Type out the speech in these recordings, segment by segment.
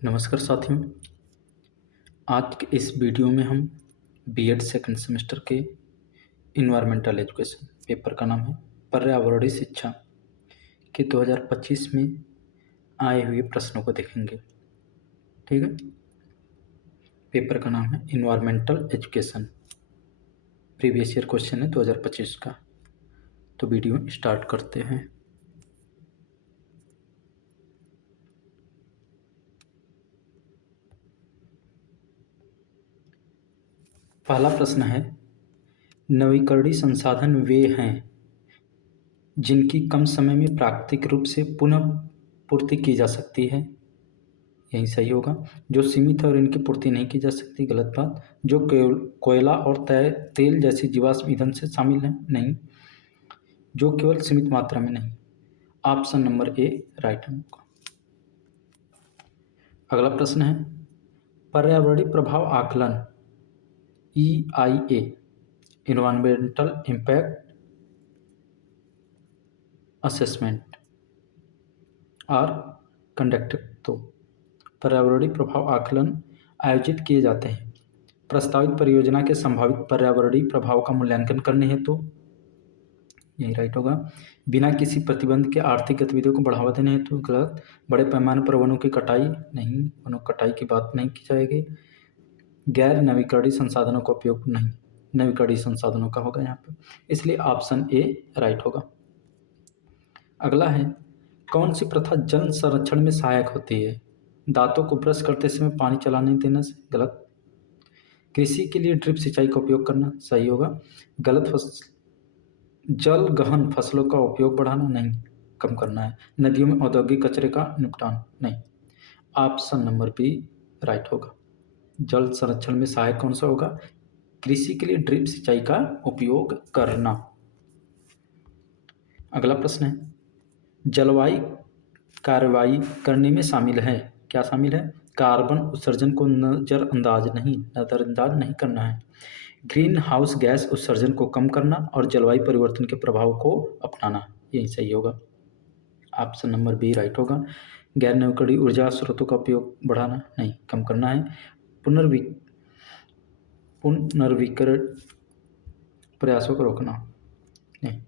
नमस्कार साथियों। आज के इस वीडियो में हम बीएड सेकंड सेमेस्टर के इन्वायरमेंटल एजुकेशन पेपर का नाम है पर्यावरणीय शिक्षा के 2025 में आए हुए प्रश्नों को देखेंगे। ठीक है, पेपर का नाम है environmental education, previous year question है 2025 का। तो वीडियो स्टार्ट करते हैं। पहला प्रश्न है, नवीकरणीय संसाधन वे हैं जिनकी कम समय में प्राकृतिक रूप से पुनः पूर्ति की जा सकती है। यही सही होगा। जो सीमित है और इनकी पूर्ति नहीं की जा सकती, गलत बात। जो कोयला और तेल जैसी जीवाश्म ईंधन से शामिल है, नहीं। जो केवल सीमित मात्रा में, नहीं। ऑप्शन नंबर ए राइट होगा। अगला प्रश्न है, पर्यावरणीय प्रभाव आकलन EIA इन्वायरमेंटल इम्पैक्ट असेसमेंट और कंडक्टेड। तो पर्यावरणीय प्रभाव आकलन आयोजित किए जाते हैं प्रस्तावित परियोजना के संभावित पर्यावरणीय प्रभाव का मूल्यांकन करने हेतु। यही राइट होगा। बिना किसी प्रतिबंध के आर्थिक गतिविधियों को बढ़ावा देने हेतु, गलत। बड़े पैमाने पर वनों की कटाई, नहीं, वनों कटाई की बात नहीं की जाएगी। गैर नवीकरणीय संसाधनों का उपयोग, नहीं, नवीकरणीय संसाधनों का होगा यहाँ पे, इसलिए ऑप्शन ए राइट होगा। अगला है, कौन सी प्रथा जल संरक्षण में सहायक होती है? दांतों को ब्रश करते समय पानी चलाने देने से, गलत। कृषि के लिए ड्रिप सिंचाई का उपयोग करना, सही होगा। गलत। जल गहन फसलों का उपयोग बढ़ाना, नहीं, कम करना है। नदियों में औद्योगिक कचरे का निपटान, नहीं। ऑप्शन नंबर बी राइट होगा। जल संरक्षण में सहायक कौन सा होगा? कृषि के लिए ड्रिप सिंचाई का उपयोग करना। अगला प्रश्न है, जलवायु कार्रवाई करने में शामिल है, क्या शामिल है? कार्बन उत्सर्जन को नजरअंदाज नहीं करना है, ग्रीन हाउस गैस उत्सर्जन को कम करना और जलवायु परिवर्तन के प्रभाव को अपनाना। यही सही होगा। ऑप्शन नंबर बी राइट होगा। गैर नवीकरणीय ऊर्जा स्रोतों का उपयोग बढ़ाना, नहीं, कम करना है। पुनर्नवीकरण प्रयासों को रोकना, नहीं,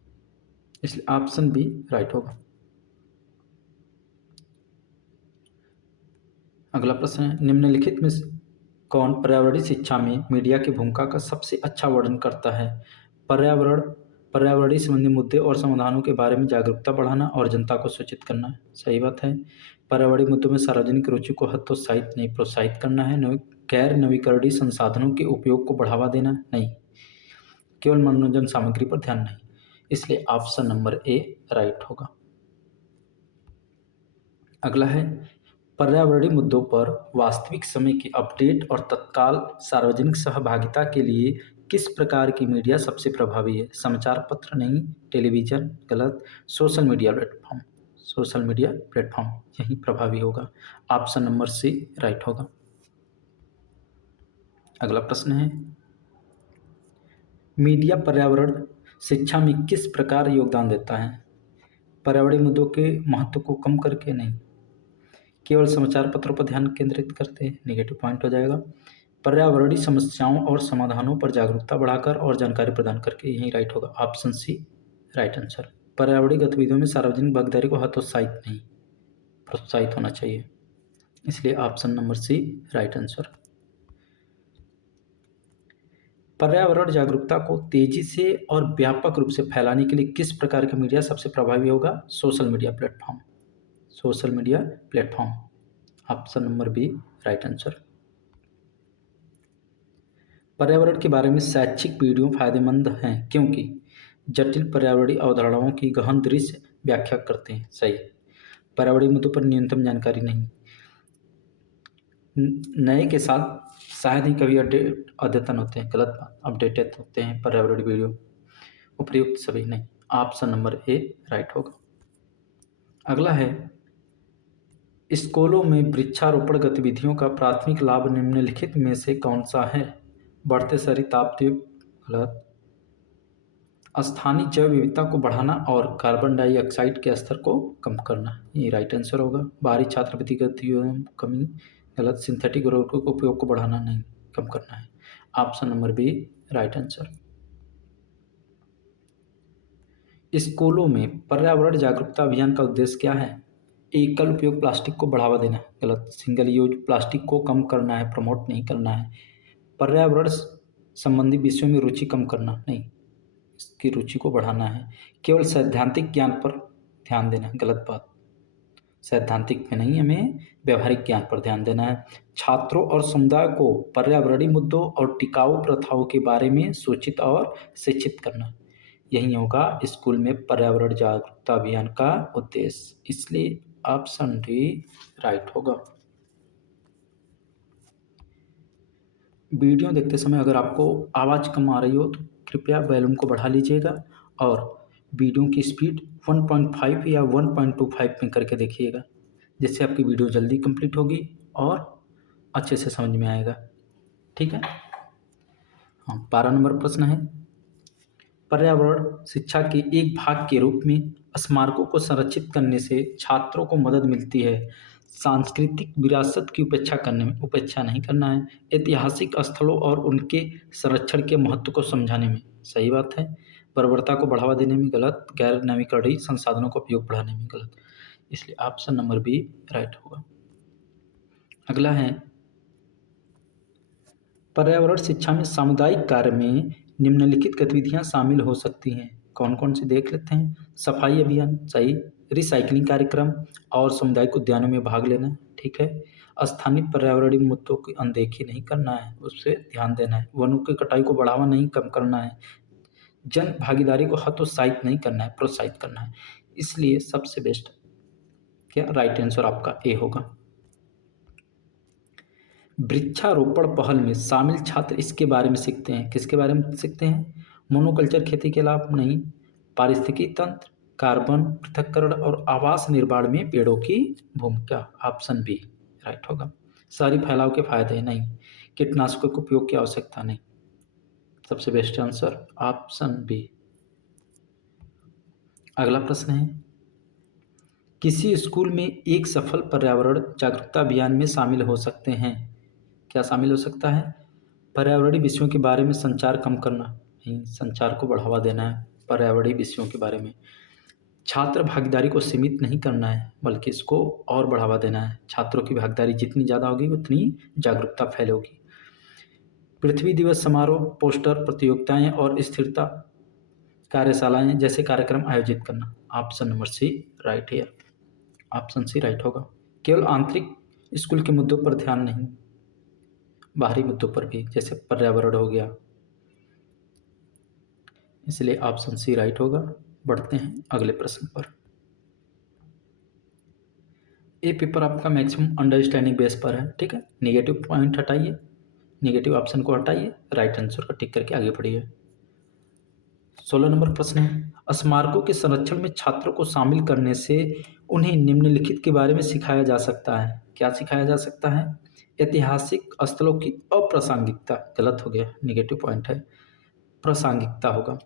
इसलिए ऑप्शन बी राइट होगा। अगला प्रश्न है, निम्नलिखित में कौन पर्यावरणीय शिक्षा में मीडिया की भूमिका का सबसे अच्छा वर्णन करता है? पर्यावरणीय संबंधी मुद्दे और समाधानों के बारे में जागरूकता बढ़ाना और जनता को सूचित करना, सही बात है। पर्यावरणीय मुद्दों में सार्वजनिक रुचि को हतोत्साहित नहीं, प्रोत्साहित करना है। गैर नवीकरणीय संसाधनों के उपयोग को बढ़ावा देना, नहीं। केवल मनोरंजन सामग्री पर ध्यान, नहीं, इसलिए ऑप्शन नंबर ए राइट होगा। अगला है, पर्यावरणीय मुद्दों पर वास्तविक समय की अपडेट और तत्काल सार्वजनिक सहभागिता के लिए किस प्रकार की मीडिया सबसे प्रभावी है? समाचार पत्र, नहीं। टेलीविज़न, गलत। सोशल मीडिया प्लेटफॉर्म यही प्रभावी होगा। ऑप्शन नंबर सी राइट होगा। अगला प्रश्न है, मीडिया पर्यावरण शिक्षा में किस प्रकार योगदान देता है? पर्यावरणीय मुद्दों के महत्व को कम करके, नहीं। केवल समाचार पत्रों पर ध्यान केंद्रित करते हैं, नेगेटिव पॉइंट हो जाएगा। पर्यावरणीय समस्याओं और समाधानों पर जागरूकता बढ़ाकर और जानकारी प्रदान करके, यही राइट होगा। Option C right answer. पर्यावरणीय गतिविधियों में सार्वजनिक भागीदारी को हतोत्साहित नहीं, प्रोत्साहित होना चाहिए, इसलिए option number C right answer. पर्यावरण जागरूकता को तेजी से और व्यापक रूप से फैलाने के लिए किस प्रकार का मीडिया सबसे प्रभावी होगा? Social media platform. Option number B right answer. पर्यावरण के बारे में शैक्षिक वीडियो फायदेमंद हैं क्योंकि जटिल पर्यावरणीय अवधारणाओं की गहन दृश्य व्याख्या करते हैं, सही। पर्यावरणीय मुद्दों पर न्यूनतम जानकारी, नहीं। नए के साथ शायद ही कभी अद्यतन होते हैं, गलत बात। अपडेटेड होते हैं पर्यावरणीय वीडियो, उपयुक्त सभी, नहीं। ऑप्शन नंबर ए राइट होगा। अगला है, स्कूलों में वृक्षारोपण गतिविधियों का प्राथमिक लाभ निम्नलिखित में से कौन सा है? बढ़ते शहरी तापतीव्र, गलत। स्थानीय जैव विविधता को बढ़ाना और कार्बन डाइऑक्साइड के स्तर को कम करना, ये राइट आंसर होगा। बाहरी छात्रवृत्ति गतिविधियों में कमी, गलत। सिंथेटिक उर्वरकों के उपयोग को बढ़ाना नहीं, कम करना है। Option number B right answer. स्कूलों में पर्यावरण जागरूकता अभियान का उद्देश्य क्या है? एकल उपयोग प्लास्टिक को बढ़ावा देना है, गलत। सिंगल यूज प्लास्टिक को कम करना है, प्रमोट नहीं करना है। पर्यावरण संबंधी विषयों में रुचि कम करना, नहीं, इसकी रुचि को बढ़ाना है। केवल सैद्धांतिक ज्ञान पर ध्यान देना है, गलत बात। सैद्धांतिक में नहीं, हमें व्यवहारिक ज्ञान पर ध्यान देना है। छात्रों और समुदाय को पर्यावरणीय मुद्दों और टिकाऊ प्रथाओं के बारे में सूचित और शिक्षित करना, यही होगा स्कूल में पर्यावरण जागरूकता अभियान का उद्देश्य। इसलिए ऑप्शन डी राइट होगा। वीडियो देखते समय अगर आपको आवाज़ कम आ रही हो तो कृपया वॉल्यूम को बढ़ा लीजिएगा और वीडियो की स्पीड 1.5 या 1.25 में करके देखिएगा, जिससे आपकी वीडियो जल्दी कंप्लीट होगी और अच्छे से समझ में आएगा। ठीक है। हाँ, 12 नंबर प्रश्न है, पर्यावरण शिक्षा के एक भाग के रूप में स्मारकों को संरक्षित करने से छात्रों को मदद मिलती है। सांस्कृतिक विरासत की उपेक्षा नहीं करना है। ऐतिहासिक स्थलों और उनके संरक्षण के महत्व को समझाने में, सही बात है। बर्बरता को बढ़ावा देने में, गलत। गैर नवीकरणीय संसाधनों का उपयोग बढ़ाने में, गलत। इसलिए ऑप्शन नंबर बी राइट होगा। अगला है, पर्यावरण शिक्षा में सामुदायिक कार्य में निम्नलिखित गतिविधियां शामिल हो सकती हैं। कौन कौन सी देख लेते हैं। सफाई अभियान, सही। रिसाइकलिंग कार्यक्रम और सामुदायिक उद्यानों में भाग लेना, ठीक है। स्थानीय पर्यावरणीय मुद्दों की अनदेखी नहीं करना है, उस पर ध्यान देना है। वनों की कटाई को बढ़ावा नहीं, कम करना है। जन भागीदारी को हतोत्साहित नहीं करना है, प्रोत्साहित करना है। इसलिए सबसे बेस्ट क्या राइट आंसर आपका ए होगा। वृक्षारोपण पहल में शामिल छात्र इसके बारे में सीखते हैं, किसके बारे में सीखते हैं। मोनोकल्चर खेती के लाभ, नहीं। पारिस्थितिकी तंत्र, कार्बन पृथक्करण और आवास निर्माण में पेड़ों की भूमिका, ऑप्शन बी राइट होगा। शहरी फैलाव के फायदे, नहीं। कीटनाशकों के उपयोग की आवश्यकता, नहीं। सबसे बेस्ट आंसर ऑप्शन बी। अगला प्रश्न है, किसी स्कूल में एक सफल पर्यावरण जागरूकता अभियान में शामिल हो सकते हैं। क्या शामिल हो सकता है। पर्यावरणीय विषयों के बारे में संचार कम करना, नहीं, संचार को बढ़ावा देना है पर्यावरणीय विषयों के बारे में। छात्र भागीदारी को सीमित नहीं करना है, बल्कि इसको और बढ़ावा देना है। छात्रों की भागीदारी जितनी ज़्यादा होगी उतनी जागरूकता फैलेगी। पृथ्वी दिवस समारोह, पोस्टर प्रतियोगिताएं और स्थिरता कार्यशालाएं जैसे कार्यक्रम आयोजित करना, ऑप्शन नंबर सी राइट है। ऑप्शन सी राइट होगा। केवल आंतरिक स्कूल के मुद्दों पर ध्यान नहीं, बाहरी मुद्दों पर भी, जैसे पर्यावरण हो गया। इसलिए ऑप्शन सी राइट होगा। बढ़ते हैं अगले प्रश्न पर। ये पेपर आपका मैक्सिमम अंडरस्टैंडिंग बेस पर है, ठीक है। नेगेटिव पॉइंट हटाइए, नेगेटिव ऑप्शन को हटाइए, राइट आंसर का टिक करके आगे बढ़िए। 16 नंबर प्रश्न है, स्मारकों के संरक्षण में छात्रों को शामिल करने से उन्हें निम्नलिखित के बारे में सिखाया जा सकता है। क्या सिखाया जा सकता है। ऐतिहासिक स्थलों की अप्रासंगिकता, गलत हो गया, नेगेटिव पॉइंट है, प्रासंगिकता होगा।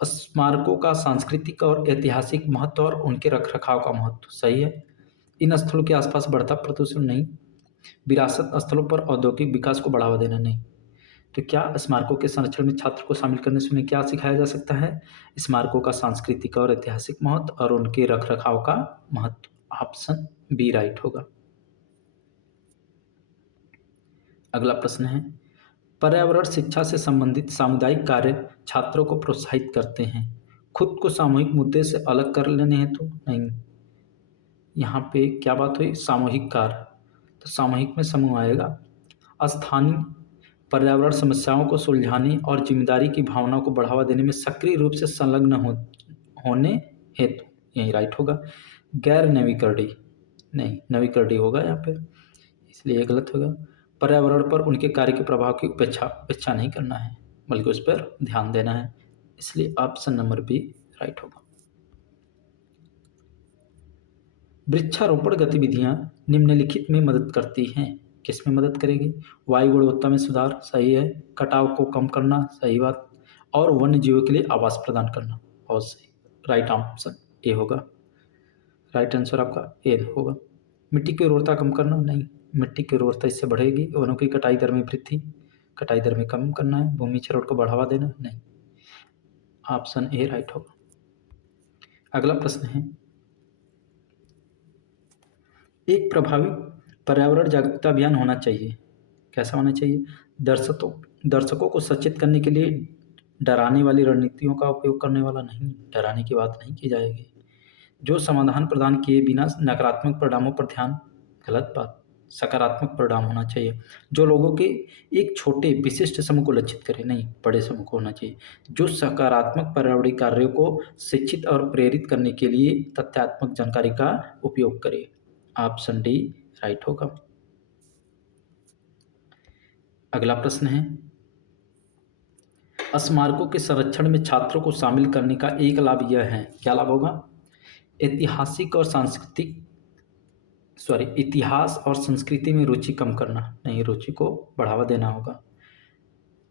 स्मारकों का सांस्कृतिक और ऐतिहासिक महत्व और उनके रखरखाव का महत्व, सही है। इन स्थलों के आसपास बढ़ता प्रदूषण, नहीं। विरासत स्थलों पर औद्योगिक विकास को बढ़ावा देना, नहीं। तो क्या स्मारकों के संरक्षण में छात्र को शामिल करने से उन्हें क्या सिखाया जा सकता है। स्मारकों का सांस्कृतिक और ऐतिहासिक महत्व और उनके रखरखाव का महत्व, ऑप्शन बी राइट होगा। अगला प्रश्न है, पर्यावरण शिक्षा से संबंधित सामुदायिक कार्य छात्रों को प्रोत्साहित करते हैं। खुद को सामूहिक मुद्दे से अलग कर लेने हेतु, नहीं। यहाँ पे क्या बात हुई, सामूहिक कार्य, तो सामूहिक में समूह आएगा। स्थानीय पर्यावरण समस्याओं को सुलझाने और जिम्मेदारी की भावना को बढ़ावा देने में सक्रिय रूप से संलग्न होने हेतु, यही राइट होगा। गैर नवीकरणीय, नहीं, नवीकरणीय होगा यहाँ पे, इसलिए ये गलत होगा। पर्यावरण पर उनके कार्य के प्रभाव की उपेक्षा नहीं करना है, बल्कि उस पर ध्यान देना है, इसलिए ऑप्शन नंबर बी राइट होगा। वृक्षारोपण गतिविधियां निम्नलिखित में मदद करती हैं। किस में मदद करेगी। वायु गुणवत्ता में सुधार, सही है। कटाव को कम करना, सही बात। और वन्य जीवों के लिए आवास प्रदान करना, बहुत सही, राइट ऑप्शन ए होगा। राइट आंसर आपका ए होगा। मिट्टी की उर्वरता कम करना, नहीं। मिट्टी की उर्वरता इससे बढ़ेगी। वनों की कटाई दर में वृद्धि, कटाई दर में कम करना है। भूमि क्षरण को बढ़ावा देना, नहीं। ऑप्शन ए राइट होगा। अगला प्रश्न है, एक प्रभावी पर्यावरण जागरूकता अभियान होना चाहिए। कैसा होना चाहिए? दर्शकों को सचेत करने के लिए डराने वाली रणनीतियों का उपयोग करने वाला नहीं, डराने की बात नहीं की जाएगी। जो समाधान प्रदान किए बिना नकारात्मक परिणामों पर ध्यान, गलत बात। सकारात्मक परिणाम होना चाहिए जो लोगों के एक छोटे विशिष्ट समूह को लक्षित करे, नहीं बड़े समूह को होना चाहिए। जो सकारात्मक पर्यावरणीय कार्यों को शिक्षित और प्रेरित करने के लिए तथ्यात्मक जानकारी का उपयोग करे। ऑप्शन डी राइट होगा। अगला प्रश्न है, स्मारकों के संरक्षण में छात्रों को शामिल करने का एक लाभ यह है, क्या लाभ होगा? इतिहास और संस्कृति में रुचि कम करना, नहीं रुचि को बढ़ावा देना होगा।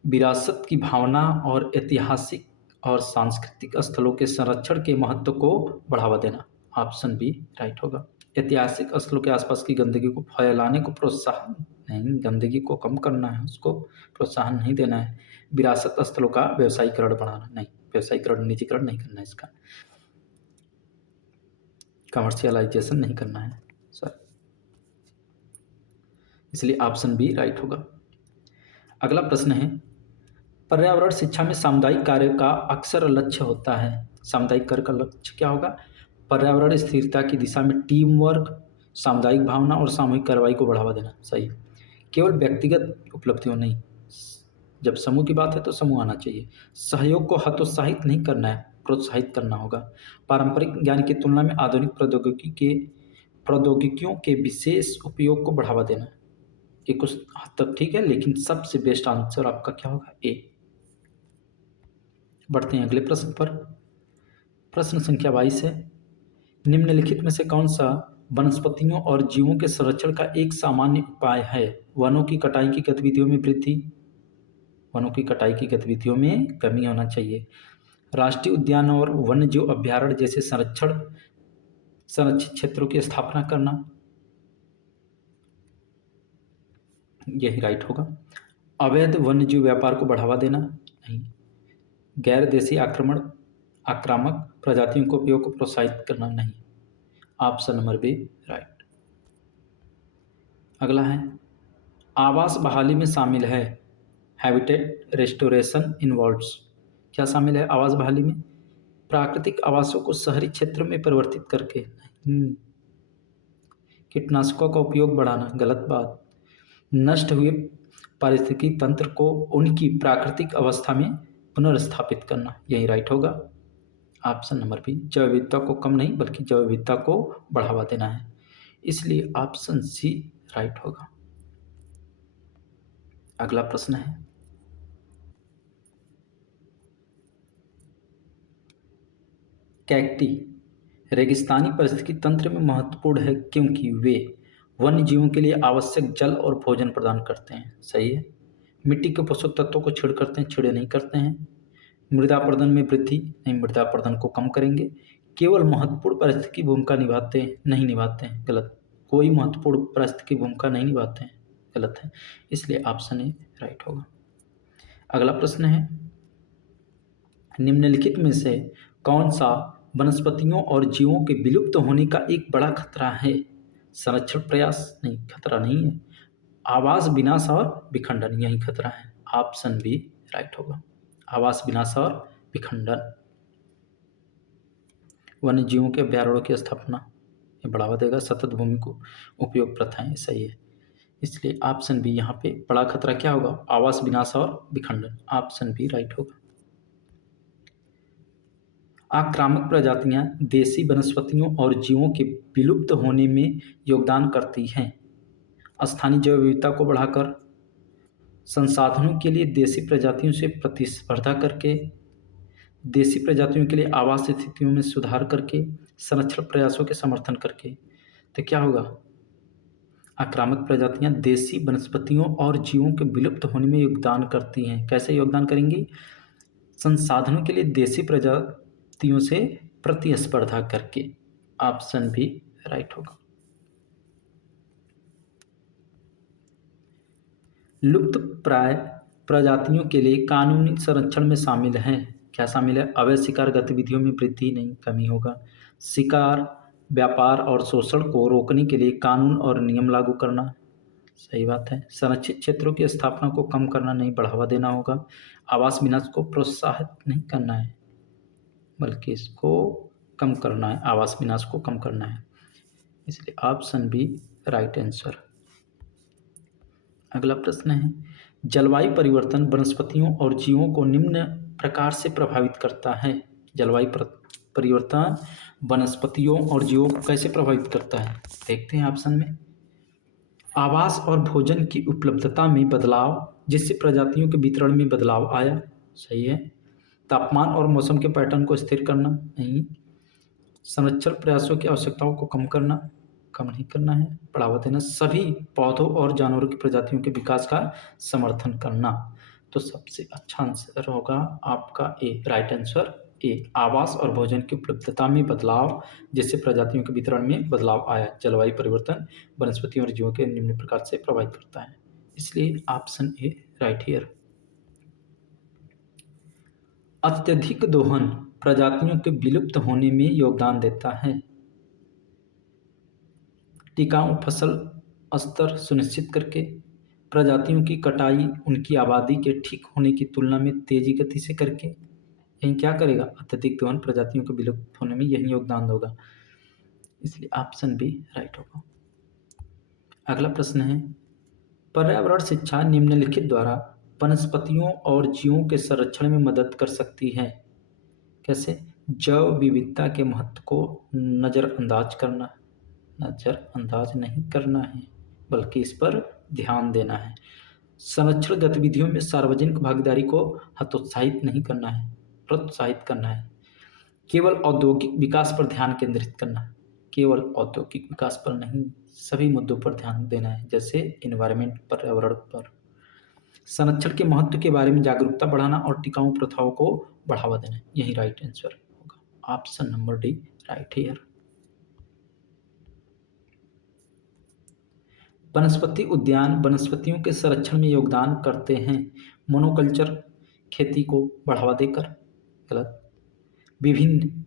विरासत की भावना और ऐतिहासिक और सांस्कृतिक स्थलों के संरक्षण के महत्व को बढ़ावा देना। ऑप्शन बी राइट होगा। ऐतिहासिक स्थलों के आसपास की गंदगी को फैलाने को प्रोत्साहन नहीं, गंदगी को कम करना है, उसको प्रोत्साहन नहीं देना है। विरासत स्थलों का व्यवसायीकरण बढ़ाना, नहीं व्यवसायीकरण निजीकरण नहीं करना है, इसका कमर्शियलाइजेशन नहीं करना है, सॉरी। इसलिए ऑप्शन बी राइट होगा। अगला प्रश्न है, पर्यावरण शिक्षा में सामुदायिक कार्य का अक्सर लक्ष्य होता है। सामुदायिक कार्य का लक्ष्य क्या होगा? पर्यावरण स्थिरता की दिशा में टीम वर्क, सामुदायिक भावना और सामूहिक कार्रवाई को बढ़ावा देना, सही। केवल व्यक्तिगत उपलब्धियों नहीं, जब समूह की बात है तो समूह आना चाहिए। सहयोग को हतोत्साहित नहीं करना है, प्रोत्साहित करना होगा। पारंपरिक ज्ञान की तुलना में आधुनिक प्रौद्योगिकियों के विशेष उपयोग को बढ़ावा देना। ये कुछ हद तक ठीक है, लेकिन सबसे बेस्ट आंसर आपका क्या होगा? ए। बढ़ते हैं अगले प्रश्न पर। प्रश्न संख्या 22 है, निम्नलिखित में से कौन सा वनस्पतियों और जीवों के संरक्षण का एक सामान्य उपाय है? वनों की कटाई की गतिविधियों में वृद्धि, वनों की कटाई की गतिविधियों में कमी होना चाहिए। राष्ट्रीय उद्यान और वन्यजीव अभ्यारण्य जैसे संरक्षित क्षेत्रों की स्थापना करना, यही राइट होगा। अवैध वन्यजीव व्यापार को बढ़ावा देना, नहीं। गैर देशी आक्रामक प्रजातियों के उपयोग को प्रोत्साहित करना, नहीं। Option number B right. अगला है, आवास बहाली में शामिल है हैबिटेट रेस्टोरेशन इन्वॉल्व्स। क्या शामिल है आवास बहाली में? प्राकृतिक आवासों को शहरी क्षेत्र में परिवर्तित करके, कीटनाशकों का उपयोग बढ़ाना, गलत बात। नष्ट हुए पारिस्थितिकी तंत्र को उनकी प्राकृतिक अवस्था में पुनर्स्थापित करना, यही राइट होगा। ऑप्शन नंबर बी, जैव विविधता को कम नहीं बल्कि जैव विविधता को बढ़ावा देना है, इसलिए ऑप्शन सी राइट होगा। अगला प्रश्न है, कैक्टी रेगिस्तानी पारिस्थितिकी तंत्र में महत्वपूर्ण है क्योंकि वे वन्य जीवों के लिए आवश्यक जल और भोजन प्रदान करते हैं, सही है। मिट्टी के पोषक तत्वों को छेड़े नहीं करते हैं। मृदा अपरदन में वृद्धि, नहीं मृदा अपरदन को कम करेंगे। केवल महत्वपूर्ण पारिस्थितिकी भूमिका नहीं निभाते हैं, गलत। कोई महत्वपूर्ण पारिस्थितिकी भूमिका नहीं निभाते हैं, गलत है, इसलिए ऑप्शन ए राइट होगा। अगला प्रश्न है, निम्नलिखित में से कौन सा वनस्पतियों और जीवों के विलुप्त होने का एक बड़ा खतरा है? संरक्षण प्रयास, नहीं खतरा नहीं है। आवास विनाश और विखंडन, यही खतरा है। ऑप्शन बी राइट होगा। आवास विनाश और विखंडन वन्य जीवों के अभ्यारण्यों की स्थापना ये बढ़ावा देगा। सतत भूमि को उपयोग प्रथाएं, सही है, इसलिए ऑप्शन बी यहाँ पे बड़ा खतरा क्या होगा? आवास विनाश और विखंडन, ऑप्शन बी राइट होगा। आक्रामक प्रजातियां देशी वनस्पतियों और जीवों के विलुप्त होने में योगदान करती हैं। स्थानीय जैव विविधता को बढ़ाकर, संसाधनों के लिए देशी प्रजातियों से प्रतिस्पर्धा करके, देशी प्रजातियों के लिए आवास स्थितियों में सुधार करके, संरक्षण प्रयासों के समर्थन करके। तो क्या होगा? आक्रामक प्रजातियां देशी वनस्पतियों और जीवों के विलुप्त होने में योगदान करती हैं। कैसे योगदान करेंगी? संसाधनों के लिए देशी प्रजातियों से प्रतिस्पर्धा करके। ऑप्शन भी राइट होगा। लुप्त प्राय प्रजातियों के लिए कानूनी संरक्षण में शामिल हैं। क्या शामिल है? अवैध शिकार गतिविधियों में वृद्धि नहीं, कमी होगा। शिकार, व्यापार और शोषण को रोकने के लिए कानून और नियम लागू करना, सही बात है। संरक्षित क्षेत्रों की स्थापना को कम करना नहीं, बढ़ावा देना होगा। आवास विनाश को प्रोत्साहित नहीं करना है, बल्कि इसको कम करना है, आवास विनाश को कम करना है। इसलिए ऑप्शन बी राइट आंसर। अगला प्रश्न है, जलवायु परिवर्तन वनस्पतियों और जीवों को निम्न प्रकार से प्रभावित करता है। जलवायु परिवर्तन वनस्पतियों और जीवों को कैसे प्रभावित करता है? देखते हैं ऑप्शन में। आवास और भोजन की उपलब्धता में बदलाव, जिससे प्रजातियों के वितरण में बदलाव आया, सही है। तापमान और मौसम के पैटर्न को स्थिर करना, नहीं। संरक्षण प्रयासों की आवश्यकताओं को कम करना, कम नहीं करना है, बढ़ावा देना। सभी पौधों और जानवरों की प्रजातियों के विकास का समर्थन करना। तो सबसे अच्छा आंसर होगा आपका ए, राइट आंसर ए। आवास और भोजन की उपलब्धता में बदलाव, जिससे प्रजातियों के वितरण में बदलाव आया। जलवायु परिवर्तन वनस्पतियों और जीवों के निम्न प्रकार से प्रभावित करता है, इसलिए ऑप्शन ए राइट हियर। अत्यधिक दोहन प्रजातियों के विलुप्त होने में योगदान देता है। टिकाऊ फसल स्तर सुनिश्चित करके, प्रजातियों की कटाई उनकी आबादी के ठीक होने की तुलना में तेजी गति से करके, यही क्या करेगा? अत्यधिक दोहन प्रजातियों के विलुप्त होने में यही योगदान होगा, इसलिए ऑप्शन बी राइट होगा। अगला प्रश्न है, पर्यावरण शिक्षा निम्नलिखित द्वारा वनस्पतियों और जीवों के संरक्षण में मदद कर सकती है। कैसे? जैव विविधता के महत्व को नज़रअंदाज करना, नज़रअंदाज नहीं करना है, बल्कि इस पर ध्यान देना है। संरक्षण गतिविधियों में सार्वजनिक भागीदारी को हतोत्साहित नहीं करना है, प्रोत्साहित करना है। केवल औद्योगिक विकास पर ध्यान केंद्रित करना, केवल औद्योगिक विकास पर नहीं, सभी मुद्दों पर ध्यान देना है, जैसे एनवायरमेंट, पर्यावरण पर। संरक्षण के महत्व के बारे में जागरूकता बढ़ाना और टिकाऊ प्रथाओं को बढ़ावा देना, यही राइट आंसर होगा। Option number D right here. वनस्पति उद्यान वनस्पतियों के संरक्षण में योगदान करते हैं, मोनोकल्चर खेती को बढ़ावा देकर, गलत। विभिन्न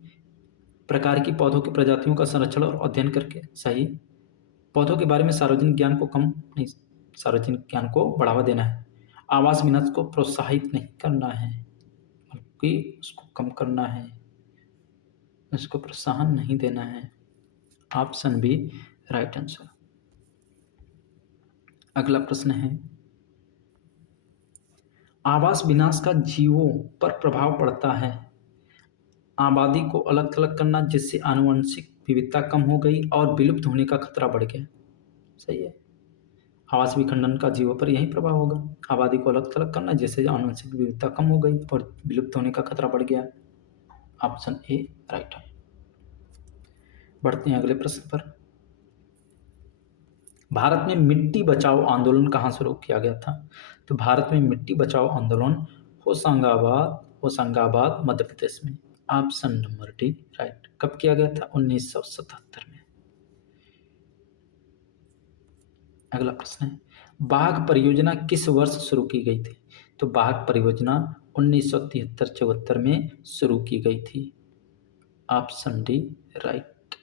प्रकार की पौधों की प्रजातियों का संरक्षण और अध्ययन करके, सही। पौधों के बारे में सार्वजनिक ज्ञान को कम नहीं, सार्वजनिक ज्ञान को बढ़ावा देना है। आवास विनाश को प्रोत्साहित नहीं करना है, बल्कि उसको कम करना है, उसको प्रोत्साहन नहीं देना है। Option B right answer. अगला प्रश्न है, आवास विनाश का जीवों पर प्रभाव पड़ता है। आबादी को अलग थलग करना, जिससे आनुवंशिक विविधता कम हो गई और विलुप्त होने का खतरा बढ़ गया, सही है। आवास विखंडन का जीवों पर यही प्रभाव होगा। आबादी को अलग थलग करना, जिससे आनुवंशिक विविधता कम हो गई और विलुप्त होने का खतरा बढ़ गया। ऑप्शन ए राइट है। बढ़ते हैं अगले प्रश्न पर। भारत में मिट्टी बचाओ आंदोलन कहाँ शुरू किया गया था? तो भारत में मिट्टी बचाओ आंदोलन होशंगाबाद मध्य प्रदेश में। Option number D right. कब किया गया था? 1977 में। अगला प्रश्न है, बाघ परियोजना किस वर्ष शुरू की गई थी? तो बाघ परियोजना 1973-74 में शुरू की गई थी। Option D right.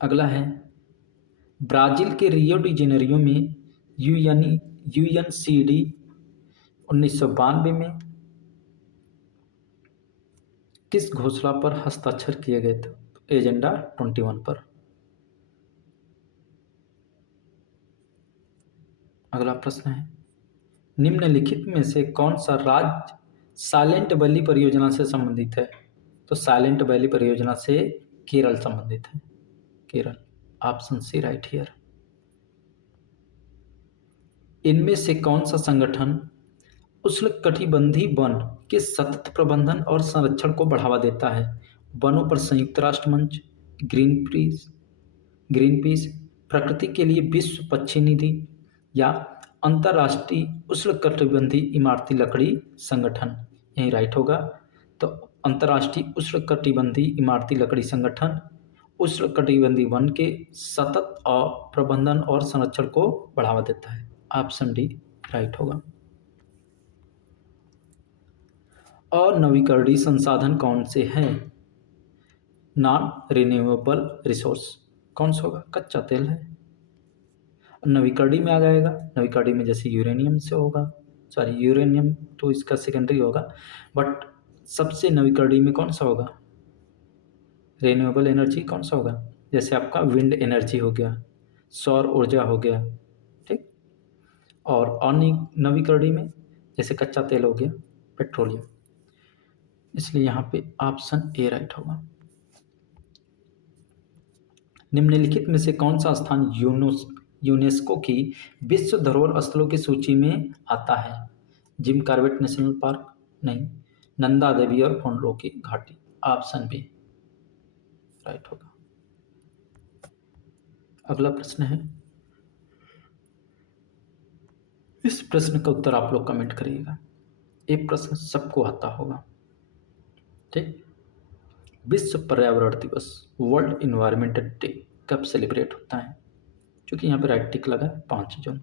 अगला है, ब्राजील के रियो डी जेनेरियो में यूएनसीडी 1992 में किस घोषणा पर हस्ताक्षर किए गए थे? एजेंडा 21 पर। अगला प्रश्न है, निम्नलिखित में से कौन सा राज्य साइलेंट वैली परियोजना से संबंधित है? तो साइलेंट वैली परियोजना से केरल संबंधित है, Kerala. Option C right here. इनमें से कौन सा संगठन उष्णकटिबंधीय वन के सतत प्रबंधन और संरक्षण को बढ़ावा देता है? वनों पर संयुक्त राष्ट्र मंच, ग्रीनपीस, प्रकृति के लिए विश्व पक्षी निधि या अंतर्राष्ट्रीय उष्णकटिबंधीय इमारती लकड़ी संगठन, यही राइट होगा। तो अंतर्राष्ट्रीय उष्णकटिबंधीय इमारती लकड़ी संगठन उष्णकटिबंधीय वन के सतत प्रबंधन और संरक्षण को बढ़ावा देता है। ऑप्शन डी राइट होगा। और नवीकरणीय संसाधन कौन से हैं? नॉन रिन्यूएबल रिसोर्स कौन सा होगा? कच्चा तेल है। नवीकरणीय में आ जाएगा, नवीकरणीय में जैसे यूरेनियम से होगा, सॉरी यूरेनियम तो इसका सेकेंडरी होगा, बट सबसे नवीकरणीय में कौन सा होगा? रिन्यूएबल एनर्जी कौन सा होगा? जैसे आपका विंड एनर्जी हो गया, सौर ऊर्जा हो गया, ठीक। और नवीकरणीय में जैसे कच्चा तेल हो गया, पेट्रोलियम। इसलिए यहाँ पे ऑप्शन ए राइट होगा। निम्नलिखित में से कौन सा स्थान यूनेस्को की विश्व धरोहर स्थलों की सूची में आता है? जिम कॉर्बेट नेशनल पार्क नहीं, नंदा देवी और फोंडो की घाटी, ऑप्शन बी राइट होगा। अगला प्रश्न है, इस प्रश्न का उत्तर आप लोग कमेंट करिएगा। ये प्रश्न सबको आता होगा, ठीक। विश्व पर्यावरण दिवस, वर्ल्ड इन्वायरमेंट डे कब सेलिब्रेट होता है? क्योंकि यहाँ पे राइट टिक लगा है, 5 जून।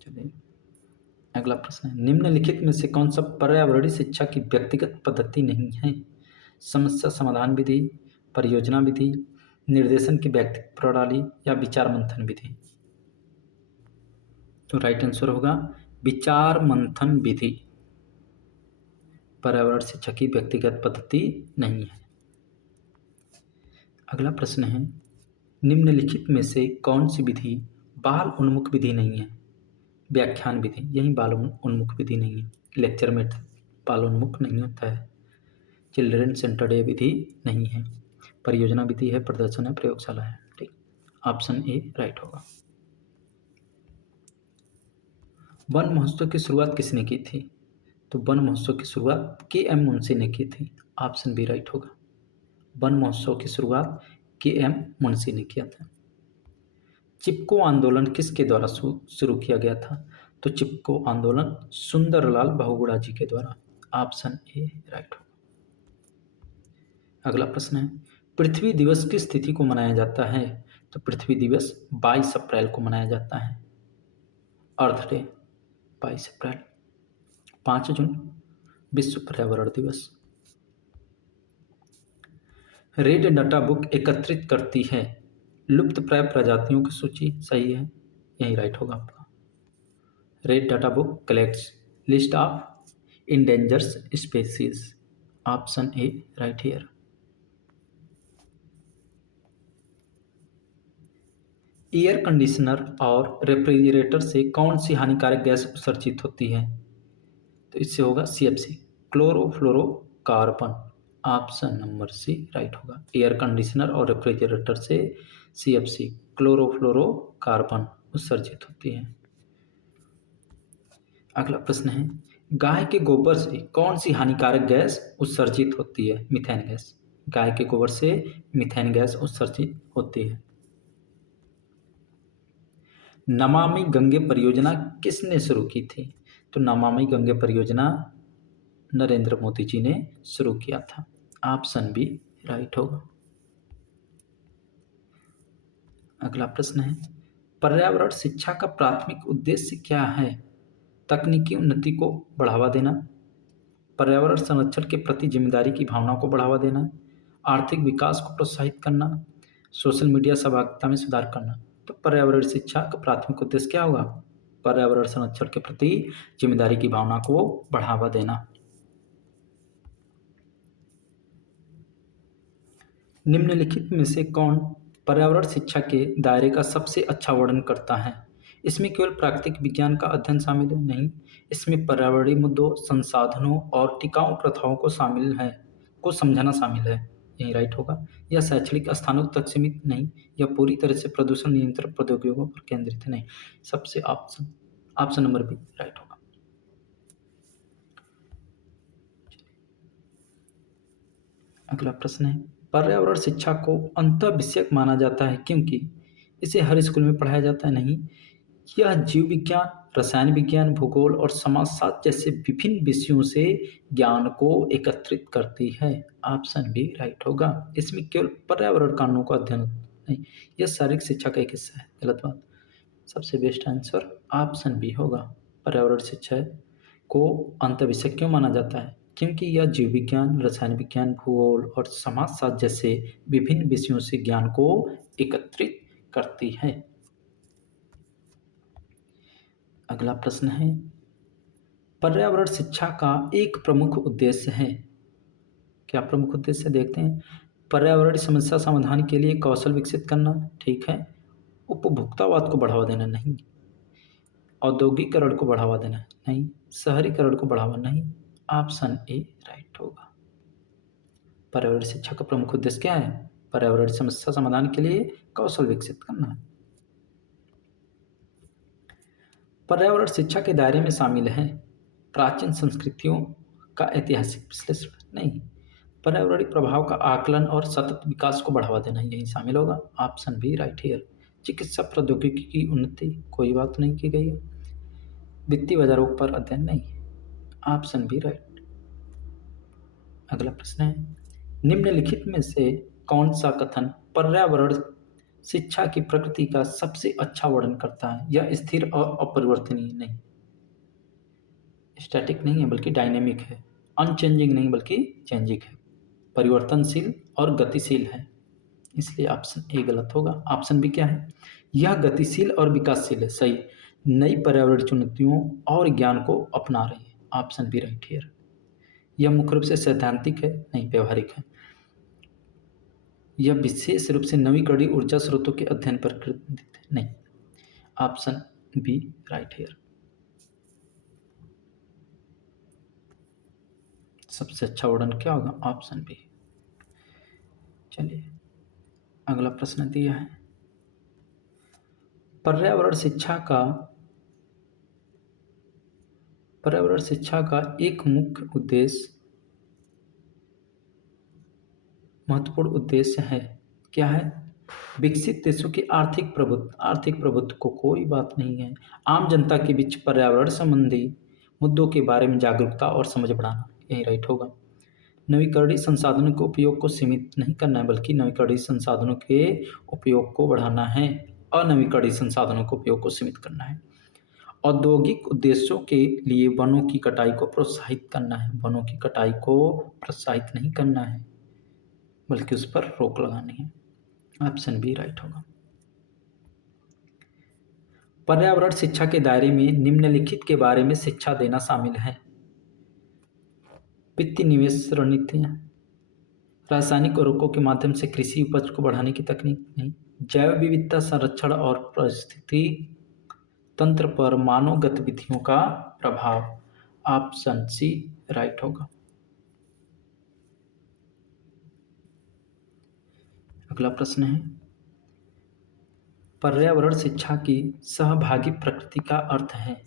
चलिए अगला प्रश्न है, निम्नलिखित में से कौन सा पर्यावरणीय शिक्षा की व्यक्तिगत पद्धति नहीं है? समस्या समाधान विधि, परियोजना विधि, निर्देशन की व्यक्तिगत प्रणाली या विचार मंथन विधि? तो राइट आंसर होगा विचार मंथन विधि। पर्यावरण शिक्षा की व्यक्तिगत पद्धति नहीं है। अगला प्रश्न है, निम्नलिखित में से कौन सी विधि बाल उन्मुख विधि नहीं है? व्याख्यान विधि, यही बाल उन्मुख विधि नहीं है, लेक्चर में बाल उन्मुख नहीं होता है। चिल्ड्रन सेंटर्ड ये विधि नहीं है। परियोजना विधि है, प्रदर्शन है, प्रयोगशाला है, ठीक। ऑप्शन ए राइट होगा। वन महोत्सव की शुरुआत किसने की थी? तो वन महोत्सव की शुरुआत के.एम. मुंशी ने की थी, ऑप्शन बी राइट होगा। वन महोत्सव की शुरुआत के.एम. मुंशी ने किया था। चिपको आंदोलन किसके द्वारा शुरू किया गया था? तो चिपको आंदोलन सुंदरलाल बहुगुणा जी के द्वारा, ऑप्शन ए राइट होगा। अगला प्रश्न है, पृथ्वी दिवस किस तिथि को मनाया जाता है? तो पृथ्वी दिवस 22 अप्रैल को मनाया जाता है। अर्थ डे 22 अप्रैल। 5 जून विश्व पर्यावरण दिवस। रेड डाटा बुक एकत्रित करती है लुप्तप्राय प्रजातियों की सूची, सही है, यही राइट होगा आपका। Red data book collects list of endangered species, option A right here. Air conditioner और रेफ्रिजरेटर से कौन सी हानिकारक गैस उत्सर्जित होती है? तो इससे होगा CFC, chlorofluorocarbon, option number C right होगा। एयर कंडीशनर और रेफ्रिजरेटर से CFC, क्लोरोफ्लोरोकार्बन उत्सर्जित होती है। अगला प्रश्न है, गाय के गोबर से कौन सी हानिकारक गैस उत्सर्जित होती है? Methane gas. गाय के गोबर से मीथेन गैस उत्सर्जित होती है। नमामि गंगे परियोजना किसने शुरू की थी? तो नमामि गंगे परियोजना नरेंद्र मोदी जी ने शुरू किया था, ऑप्शन बी राइट होगा। अगला प्रश्न है, पर्यावरण शिक्षा का प्राथमिक उद्देश्य क्या है? तकनीकी उन्नति को बढ़ावा देना, पर्यावरण संरक्षण के प्रति जिम्मेदारी की भावना को बढ़ावा देना, आर्थिक विकास को प्रोत्साहित करना, सोशल मीडिया सहभागिता में सुधार करना। तो पर्यावरण शिक्षा का प्राथमिक उद्देश्य क्या होगा? पर्यावरण संरक्षण के प्रति जिम्मेदारी की भावना को बढ़ावा देना। निम्नलिखित में से कौन पर्यावरण शिक्षा के दायरे का सबसे अच्छा वर्णन करता है? इसमें केवल प्राकृतिक विज्ञान का अध्ययन शामिल है? नहीं, इसमें पर्यावरणीय मुद्दों, संसाधनों और टिकाऊ प्रथाओं को समझाना शामिल है, यही राइट होगा। यह शैक्षणिक स्थानों तक सीमित नहीं, यह पूरी तरह से प्रदूषण नियंत्रण प्रौद्योगिकियों पर केंद्रित नहीं। सबसे ऑप्शन नंबर बी राइट होगा। अगला प्रश्न है, पर्यावरण शिक्षा को अंतः विषयक माना जाता है क्योंकि इसे हर स्कूल में पढ़ाया जाता है? नहीं, यह जीव विज्ञान, रसायन विज्ञान, भूगोल और समाजशास्त्र जैसे विभिन्न विषयों से ज्ञान को एकत्रित करती है। ऑप्शन बी राइट होगा। इसमें केवल पर्यावरण कानूनों का अध्ययन नहीं, यह शारीरिक शिक्षा का एक हिस्सा है। गलत बात। सबसे बेस्ट आंसर ऑप्शन बी होगा। पर्यावरण शिक्षा को अंतःविषय क्यों माना जाता है? क्योंकि यह जीव विज्ञान, रसायन विज्ञान, भूगोल और समाजशास्त्र जैसे विभिन्न विषयों से ज्ञान को एकत्रित करती है। अगला प्रश्न है, पर्यावरण शिक्षा का एक प्रमुख उद्देश्य है। क्या प्रमुख उद्देश्य देखते हैं? पर्यावरणीय समस्या समाधान के लिए कौशल विकसित करना, ठीक है। उपभोक्तावाद को बढ़ावा देना, नहीं। औद्योगिकरण को बढ़ावा देना, नहीं। शहरीकरण को बढ़ावा, नहीं। ऑप्शन ए राइट होगा। पर्यावरण शिक्षा का प्रमुख उद्देश्य क्या है? पर्यावरण समस्या समाधान के लिए कौशल विकसित करना। पर्यावरण शिक्षा के दायरे में शामिल है प्राचीन संस्कृतियों का ऐतिहासिक विश्लेषण, नहीं। पर्यावरणीय प्रभाव का आकलन और सतत विकास को बढ़ावा देना, यही शामिल होगा। Option B right here. चिकित्सा प्रौद्योगिकी की उन्नति, कोई बात नहीं की गई है। वित्तीय बाजारों पर अध्ययन, नहीं। Option B right. अगला प्रश्न है, निम्नलिखित में से कौन सा कथन पर्यावरण शिक्षा की प्रकृति का सबसे अच्छा वर्णन करता है? यह स्थिर और अपरिवर्तनीय, नहीं। स्टैटिक नहीं है बल्कि डायनेमिक है। अनचेंजिंग नहीं बल्कि चेंजिंग है। परिवर्तनशील और गतिशील है, इसलिए ऑप्शन ए गलत होगा। ऑप्शन बी क्या है? यह गतिशील और विकासशील है, सही। नई पर्यावरण चुनौतियों और ज्ञान को अपना रही है। Option B right here. यह मुख्य रूप से सैद्धांतिक है, नहीं व्यवहारिक है। यह विशेष रूप से नवीकरणीय ऊर्जा स्रोतों के अध्ययन पर केंद्रित है, नहीं। Option B right here. सबसे अच्छा वर्णन क्या होगा? Option B. चलिए अगला प्रश्न दिया है, पर्यावरण शिक्षा का एक मुख्य उद्देश्य, महत्वपूर्ण उद्देश्य है, क्या है? विकसित देशों की आर्थिक प्रभुत्व को, कोई बात नहीं है। आम जनता के बीच पर्यावरण संबंधी मुद्दों के बारे में जागरूकता और समझ बढ़ाना, यही राइट होगा। नवीकरणीय संसाधनों के उपयोग को सीमित नहीं करना है बल्कि नवीकरणीय संसाधनों के उपयोग को बढ़ाना है। अनवीकरणीय संसाधनों के उपयोग को सीमित करना है। औद्योगिक उद्देश्यों के लिए वनों की कटाई को प्रोत्साहित करना है। वनों की कटाई को प्रोत्साहित नहीं करना है बल्कि उस पर रोक लगानी है। ऑप्शन बी राइट होगा। पर्यावरण शिक्षा के दायरे में निम्नलिखित के बारे में शिक्षा देना शामिल है। वित्तीय निवेश रणनीतियाँ, रासायनिक उर्वरकों के माध्यम से कृषि उपज को बढ़ाने की तकनीक, नहीं। जैव विविधता संरक्षण और पारिस्थितिकी तंत्र पर मानव गतिविधियों का प्रभाव। ऑप्शन सी राइट होगा। अगला प्रश्न है, पर्यावरण शिक्षा की सहभागी प्रकृति का अर्थ है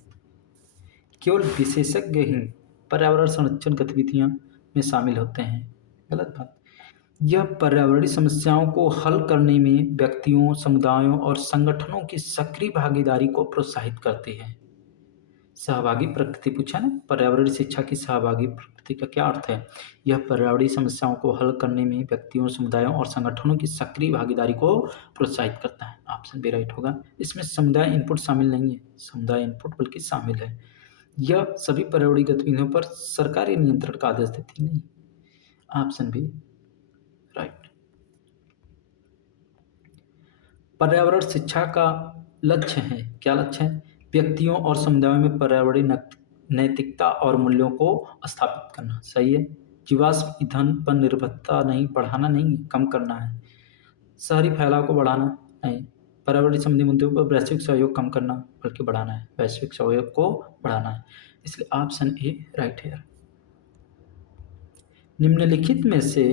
केवल विशेषज्ञ ही पर्यावरण संरक्षण गतिविधियों में शामिल होते हैं। गलत बात। यह पर्यावरणीय समस्याओं को हल करने में व्यक्तियों, समुदायों और संगठनों की सक्रिय भागीदारी को प्रोत्साहित करती है। सहभागी प्रकृति पूछा ना, पर्यावरणीय शिक्षा की सहभागी प्रकृति का क्या अर्थ है? यह पर्यावरणीय समस्याओं को हल करने में व्यक्तियों, समुदायों और संगठनों की सक्रिय भागीदारी को प्रोत्साहित करता है। ऑप्शन बी राइट होगा। इसमें समुदाय इनपुट शामिल नहीं है, समुदाय इनपुट बल्कि शामिल है। यह सभी पर्यावरणीय गतिविधियों पर सरकारी नियंत्रण का आदेश देती नहीं। Option B right. पर्यावरण शिक्षा का लक्ष्य है, क्या लक्ष्य है? व्यक्तियों और समुदायों में पर्यावरणीय नैतिकता और मूल्यों को स्थापित करना, सही है। जीवाश्म ईंधन पर निर्भरता नहीं, बढ़ाना नहीं, कम करना है। शहरी फैलाव को बढ़ाना नहीं। पर्यावरण संबंधी मुद्दों पर वैश्विक सहयोग कम करना बल्कि बढ़ाना है, वैश्विक सहयोग को बढ़ाना है। इसलिए ऑप्शन ए राइट है। निम्नलिखित में से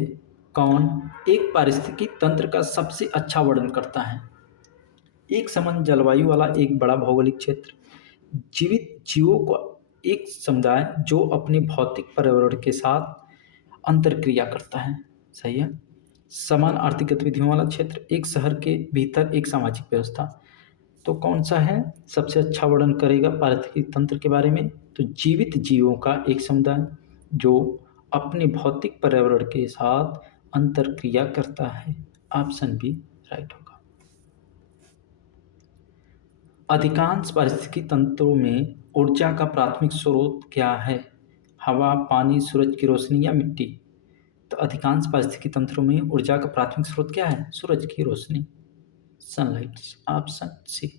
कौन एक पारिस्थितिकी तंत्र का सबसे अच्छा वर्णन करता है? एक समान जलवायु वाला एक बड़ा भौगोलिक क्षेत्र, जीवित जीवों को एक समुदाय जो अपने भौतिक पर्यावरण के साथ अंतरक्रिया करता है, सही है। समान आर्थिक गतिविधियों वाला क्षेत्र, एक शहर के भीतर एक सामाजिक व्यवस्था। तो कौन सा है सबसे अच्छा वर्णन करेगा पारिस्थितिकी तंत्र के बारे में? तो जीवित जीवों का एक समुदाय जो अपने भौतिक पर्यावरण के साथ अंतरक्रिया करता है। ऑप्शन बी राइट होगा। अधिकांश पारिस्थितिकी तंत्रों में ऊर्जा का प्राथमिक स्रोत क्या है? हवा, पानी, सूरज की रोशनी या मिट्टी? तो अधिकांश पारिस्थितिकी तंत्रों में ऊर्जा का प्राथमिक स्रोत क्या है? सूरज की रोशनी, सनलाइट। Option C.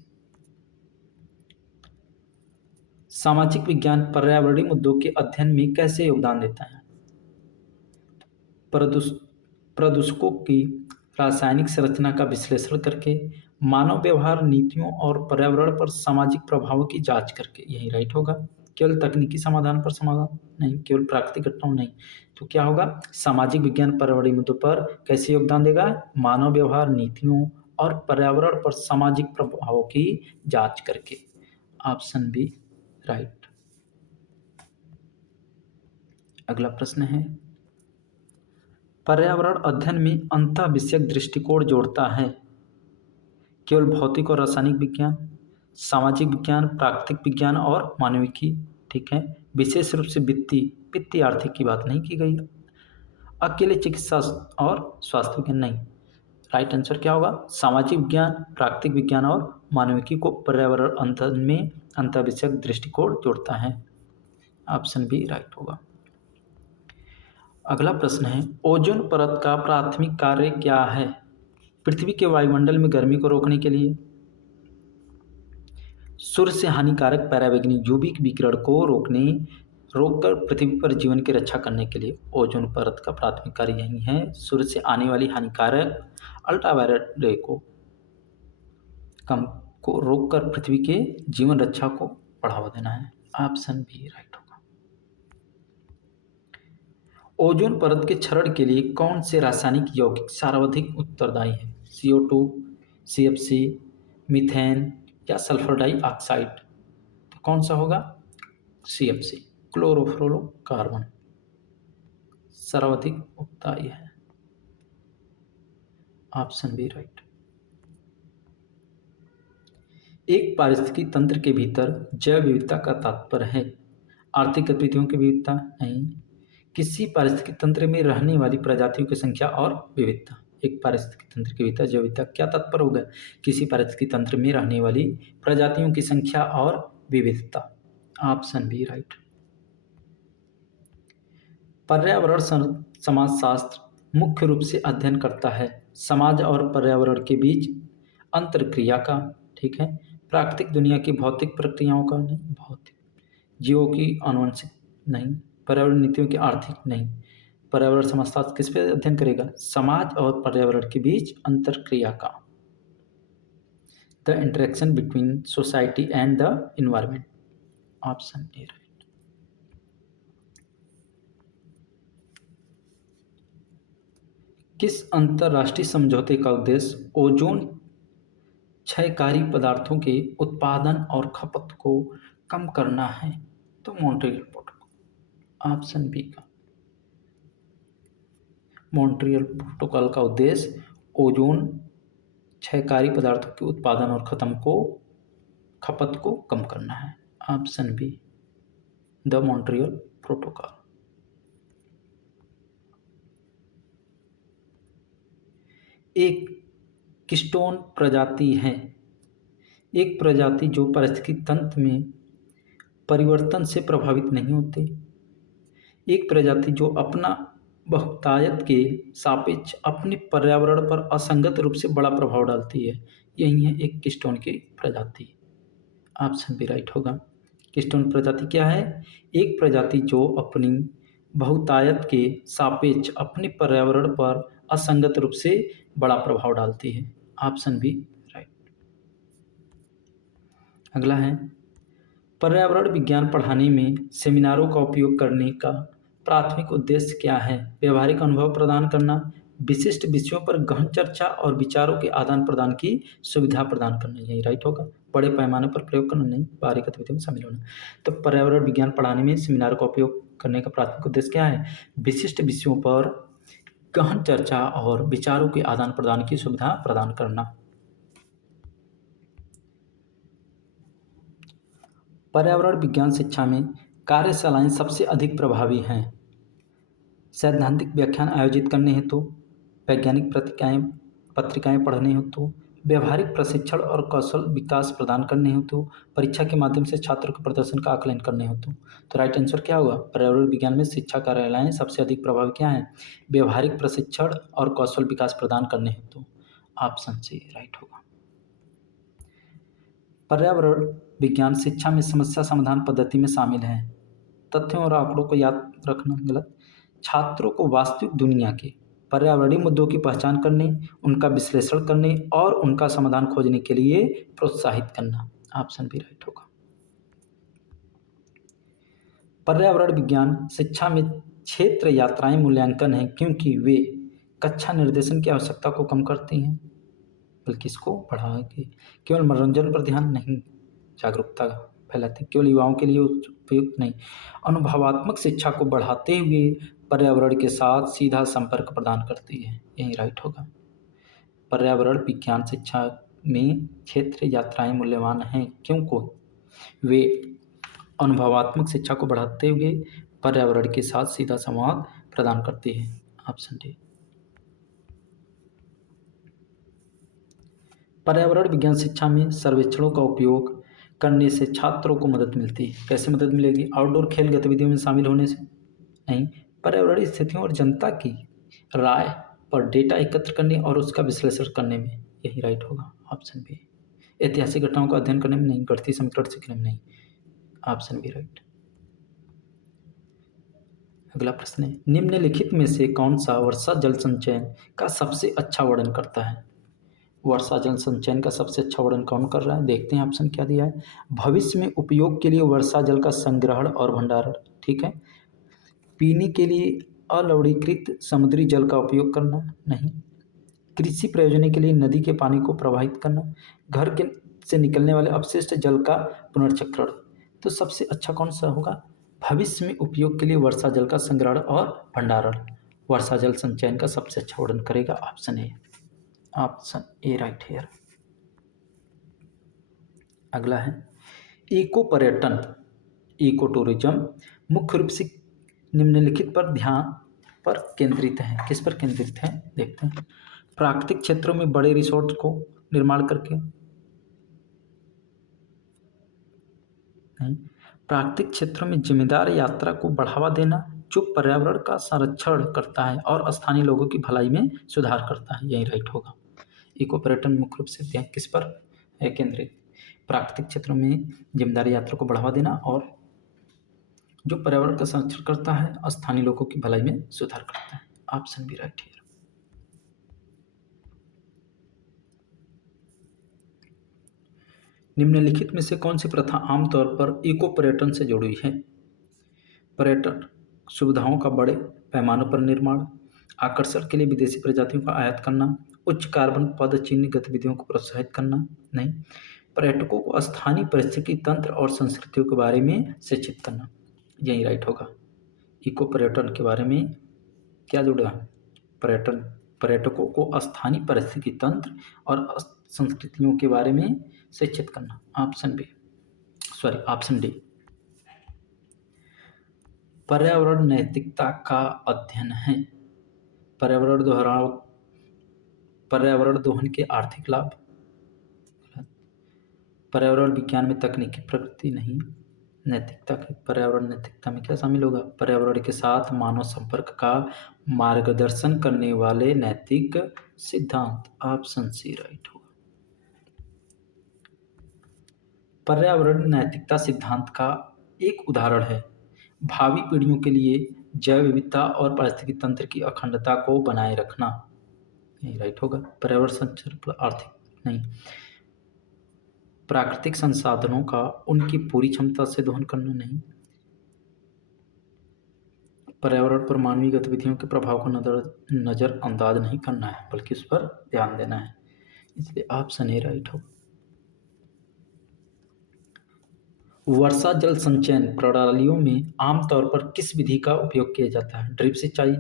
सामाजिक विज्ञान पर्यावरणीय मुद्दों के अध्ययन में कैसे योगदान देता है? प्रदूषकों की रासायनिक संरचना का विश्लेषण करके, मानव व्यवहार, नीतियों और पर्यावरण पर सामाजिक प्रभावों की जांच करके। यही राइट होगा। केवल तकनीकी समाधान पर समाधान नहीं, केवल प्राकृतिक घटनाओं नहीं, तो क्या होगा? सामाजिक विज्ञान पर्यावरणीय मुद्दों पर कैसे योगदान देगा? मानव व्यवहार, नीतियों और पर्यावरण पर सामाजिक प्रभावों की जांच करके। Option B right. अगला प्रश्न है, पर्यावरण अध्ययन में अंतः विषयक दृष्टिकोण जोड़ता है केवल भौतिक और रासायनिक विज्ञान, सामाजिक विज्ञान, प्राकृतिक विज्ञान और मानविकी। ठीक है, विशेष रूप से वित्तीय आर्थिक की बात नहीं की गई। अकेले चिकित्सा और स्वास्थ्य विज्ञान नहीं। राइट आंसर क्या होगा? सामाजिक विज्ञान, प्राकृतिक विज्ञान और मानविकी को पर्यावरण अध्ययन में अंतः विषयक दृष्टिकोण जोड़ता है। ऑप्शन बी राइट होगा। अगला प्रश्न है, ओजोन परत का प्राथमिक कार्य क्या है? पृथ्वी के वायुमंडल में गर्मी को रोकने के लिए, सूर्य से हानिकारक पराबैंगनी यूवी विकिरण को रोककर पृथ्वी पर जीवन की रक्षा करने के लिए ओजोन परत का प्राथमिक कार्य यही है। सूर्य से आने वाली हानिकारक अल्ट्रावायलेट रे को रोककर पृथ्वी के जीवन रक्षा को बढ़ावा देना है। ऑप्शन बी राइट होगा। ओजोन परत के क्षरण के लिए कौन से रासायनिक यौगिक सर्वाधिक उत्तरदायी है? CO2, CFC, मीथेन या सल्फर डाइऑक्साइड? तो कौन सा होगा? CFC, क्लोरोफ्लोरोकार्बन, सर्वाधिक उत्तरदायी है। Option B right. एक पारिस्थितिकी तंत्र के भीतर जैव विविधता का तात्पर्य है आर्थिक गतिविधियों की विविधता नहीं, किसी पारिस्थितिकी तंत्र में रहने वाली प्रजातियों की संख्या और विविधता। एक पारिस्थितिकी तंत्र के भीतर जैव विविधता क्या तात्पर्य होगा? किसी पारिस्थितिकी तंत्र में रहने वाली प्रजातियों की संख्या और विविधता। Option B right. पर्यावरण समाजशास्त्र मुख्य रूप से अध्ययन करता है समाज और पर्यावरण के बीच अंतरक्रिया का। ठीक है, प्राकृतिक दुनिया की भौतिक प्रक्रियाओं का नहीं, भौतिक जीवों की आनुवंशिक नहीं, पर्यावरण नीतियों की आर्थिक नहीं। पर्यावरण समाजशास्त्र किस पे अध्ययन करेगा? समाज और पर्यावरण के बीच अंतरक्रिया का, the interaction between society and the environment. Option A right. किस अंतरराष्ट्रीय समझौते का उद्देश्य ओजोन क्षयकारी पदार्थों के उत्पादन और खपत को कम करना है? तो मॉन्ट्रियल प्रोटोकॉल। ऑप्शन बी का मॉन्ट्रियल प्रोटोकॉल का उद्देश्य ओजोन क्षयकारी पदार्थों के उत्पादन और खपत को कम करना है। Option be the Montreal protocol. एक कीस्टोन प्रजाति है एक प्रजाति जो पारिस्थितिकी तंत्र में परिवर्तन से प्रभावित नहीं होते, एक प्रजाति जो अपना बहुतायत के सापेक्ष अपने पर्यावरण पर असंगत रूप से बड़ा प्रभाव डालती है, यही है एक कीस्टोन की प्रजाति। ऑप्शन बी राइट होगा। कीस्टोन प्रजाति क्या है? एक प्रजाति जो अपनी बहुतायत के सापेक्ष अपने पर्यावरण पर असंगत रूप से बड़ा प्रभाव डालती है। Option B right. अगला है, पर्यावरण विज्ञान पढ़ाने में सेमिनारों का उपयोग करने का प्राथमिक उद्देश्य क्या है? व्यवहारिक अनुभव प्रदान करना, विशिष्ट विषयों पर गहन चर्चा और विचारों के आदान प्रदान की सुविधा प्रदान करना। यही राइट होगा। बड़े पैमाने पर प्रयोग करना नहीं, बाहरी गतिविधियों में शामिल होना। तो पर्यावरण विज्ञान पढ़ाने में सेमिनार का उपयोग करने का प्राथमिक उद्देश्य क्या है? विशिष्ट विषयों पर गहन चर्चा और विचारों के आदान प्रदान की सुविधा प्रदान करना। पर्यावरण विज्ञान शिक्षा में कार्यशालाएं सबसे अधिक प्रभावी हैं। सैद्धांतिक व्याख्यान आयोजित करने हेतु, वैज्ञानिक पत्रिकाएं पढ़ने हेतु, व्यावहारिक प्रशिक्षण और कौशल विकास प्रदान करने हेतु, परीक्षा के माध्यम से छात्रों के प्रदर्शन का आकलन करने हेतु। तो राइट आंसर क्या होगा? पर्यावरण विज्ञान में शिक्षा कार्यालय सबसे अधिक प्रभावी क्या है? व्यावहारिक प्रशिक्षण और कौशल विकास प्रदान करने हेतु। ऑप्शन सी राइट होगा। पर्यावरण विज्ञान शिक्षा में समस्या समाधान पद्धति में शामिल है। तथ्यों और आंकड़ों को याद रखना गलत। छात्रों को वास्तविक दुनिया के पर्यावरणीय मुद्दों की पहचान करने, उनका विश्लेषण करने और उनका समाधान खोजने के लिए प्रोत्साहित करना। ऑप्शन बी राइट होगा। पर्यावरण विज्ञान शिक्षा में क्षेत्र यात्राएं मूल्यांकन है क्योंकि वे कक्षा निर्देशन की आवश्यकता को कम करती हैं, बल्कि इसको बढ़ाएंगे। केवल मनोरंजन पर ध्यान नहीं, जागरूकता फैलाते, केवल युवाओं के लिए उपयुक्त नहीं। अनुभवात्मक शिक्षा को बढ़ाते हुए पर्यावरण के साथ सीधा संपर्क प्रदान करती है। यही राइट होगा। पर्यावरण विज्ञान शिक्षा में क्षेत्र यात्राएं मूल्यवान हैं क्योंकि वे अनुभवात्मक शिक्षा को बढ़ाते हुए पर्यावरण के साथ सीधा संवाद प्रदान करती है। Option D. पर्यावरण विज्ञान शिक्षा में सर्वेक्षणों का उपयोग करने से छात्रों को मदद मिलती है। कैसे मदद मिलेगी? आउटडोर खेल गतिविधियों में शामिल होने से नहीं, पर्यावरणीय स्थितियों और जनता की राय पर डेटा एकत्र करने और उसका विश्लेषण करने में। यही राइट होगा। Option B. ऐतिहासिक घटनाओं का अध्ययन करने में नहीं, गणितीय समीकरण सीखने में नहीं। Option B right. अगला प्रश्न है, निम्नलिखित में से कौन सा वर्षा जल संचयन का सबसे अच्छा वर्णन करता है? वर्षा जल संचयन का सबसे अच्छा वर्णन कौन कर रहा है? देखते हैं ऑप्शन क्या दिया है। भविष्य में उपयोग के लिए वर्षा जल का संग्रहण और भंडारण, ठीक है। पीने के लिए अलवणीकृत समुद्री जल का उपयोग करना, नहीं। कृषि प्रयोजन के लिए नदी के पानी को प्रवाहित करना, घर के से निकलने वाले अपशिष्ट जल का पुनर्चक्रण। तो सबसे अच्छा कौन सा होगा? भविष्य में उपयोग के लिए वर्षा जल का संग्रहण और भंडारण वर्षा जल संचयन का सबसे अच्छा वर्णन करेगा। Option A. Option A right here. अगला है, इको पर्यटन, इको टूरिज्म मुख्य रूप से निम्नलिखित पर ध्यान पर केंद्रित है। किस पर केंद्रित है? देखते हैं। प्राकृतिक क्षेत्रों में बड़े रिसोर्ट को निर्माण करके, नहीं। प्राकृतिक क्षेत्रों में जिम्मेदार यात्रा को बढ़ावा देना जो पर्यावरण का संरक्षण करता है और स्थानीय लोगों की भलाई में सुधार करता है। यही राइट होगा। इको पर्यटन मुख्य रूप से किस पर है केंद्रित? प्राकृतिक क्षेत्रों में जिम्मेदार यात्रा को बढ़ावा देना और जो पर्यावरण का संरक्षण करता है, स्थानीय लोगों की भलाई में सुधार करता है। ऑप्शन बी राइट है। निम्नलिखित में से कौन सी प्रथा आमतौर पर इको पर्यटन से जुड़ी हुई है? पर्यटन सुविधाओं का बड़े पैमाने पर निर्माण, आकर्षण के लिए विदेशी प्रजातियों का आयात करना, उच्च कार्बन पदचिह्न गतिविधियों को प्रोत्साहित करना, नहीं। पर्यटकों को स्थानीय पारिस्थितिकी तंत्र और संस्कृतियों के बारे में शिक्षित करना। यही राइट होगा। इको पर्यटन के बारे में क्या जुड़ा है? पर्यटकों को स्थानीय पारिस्थितिकी तंत्र और संस्कृतियों के बारे में शिक्षित करना। Option D. पर्यावरण नैतिकता का अध्ययन है। पर्यावरण दोहन के आर्थिक लाभ। पर्यावरण विज्ञान में तकनीकी प्रगति नहीं, नैतिकता के पर्यावरण नैतिकता में क्या शामिल होगा? पर्यावरण के साथ मानव संपर्क का मार्गदर्शन करने वाले नैतिक सिद्धांत। ऑप्शन सी राइट होगा। पर्यावरण नैतिकता सिद्धांत का एक उदाहरण है भावी पीढ़ियों के लिए जैव विविधता और पारिस्थितिक तंत्र की अखंडता को बनाए रखना। यही राइट होगा। पर्यावरण संरक्षण पर आर्थिक नहीं, प्राकृतिक संसाधनों का उनकी पूरी क्षमता से दोहन करना, नहीं। पर्यावरण पर मानवीय गतिविधियों के प्रभाव को नजरअंदाज नहीं करना है, बल्कि उस पर ध्यान देना है। इसलिए ऑप्शन ए राइट हो। वर्षा जल संचयन प्रणालियों में आमतौर पर किस विधि का उपयोग किया जाता है? ड्रिप सिंचाई,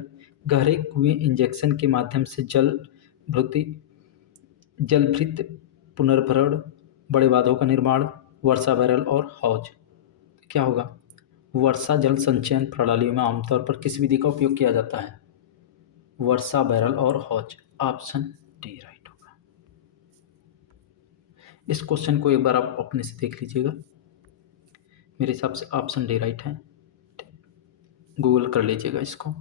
गहरे कुएं इंजेक्शन के माध्यम से जलभृत पुनर्भरण, बड़े बांधों का निर्माण, वर्षा बैरल और हौज। क्या होगा? वर्षा जल संचयन प्रणालियों में आमतौर पर किस विधि का उपयोग किया जाता है? वर्षा, बैरल और हौज। ऑप्शन डी राइट होगा। इस क्वेश्चन को एक बार आप अपने से देख लीजिएगा। मेरे हिसाब से ऑप्शन डी राइट है। गूगल कर लीजिएगा इसको।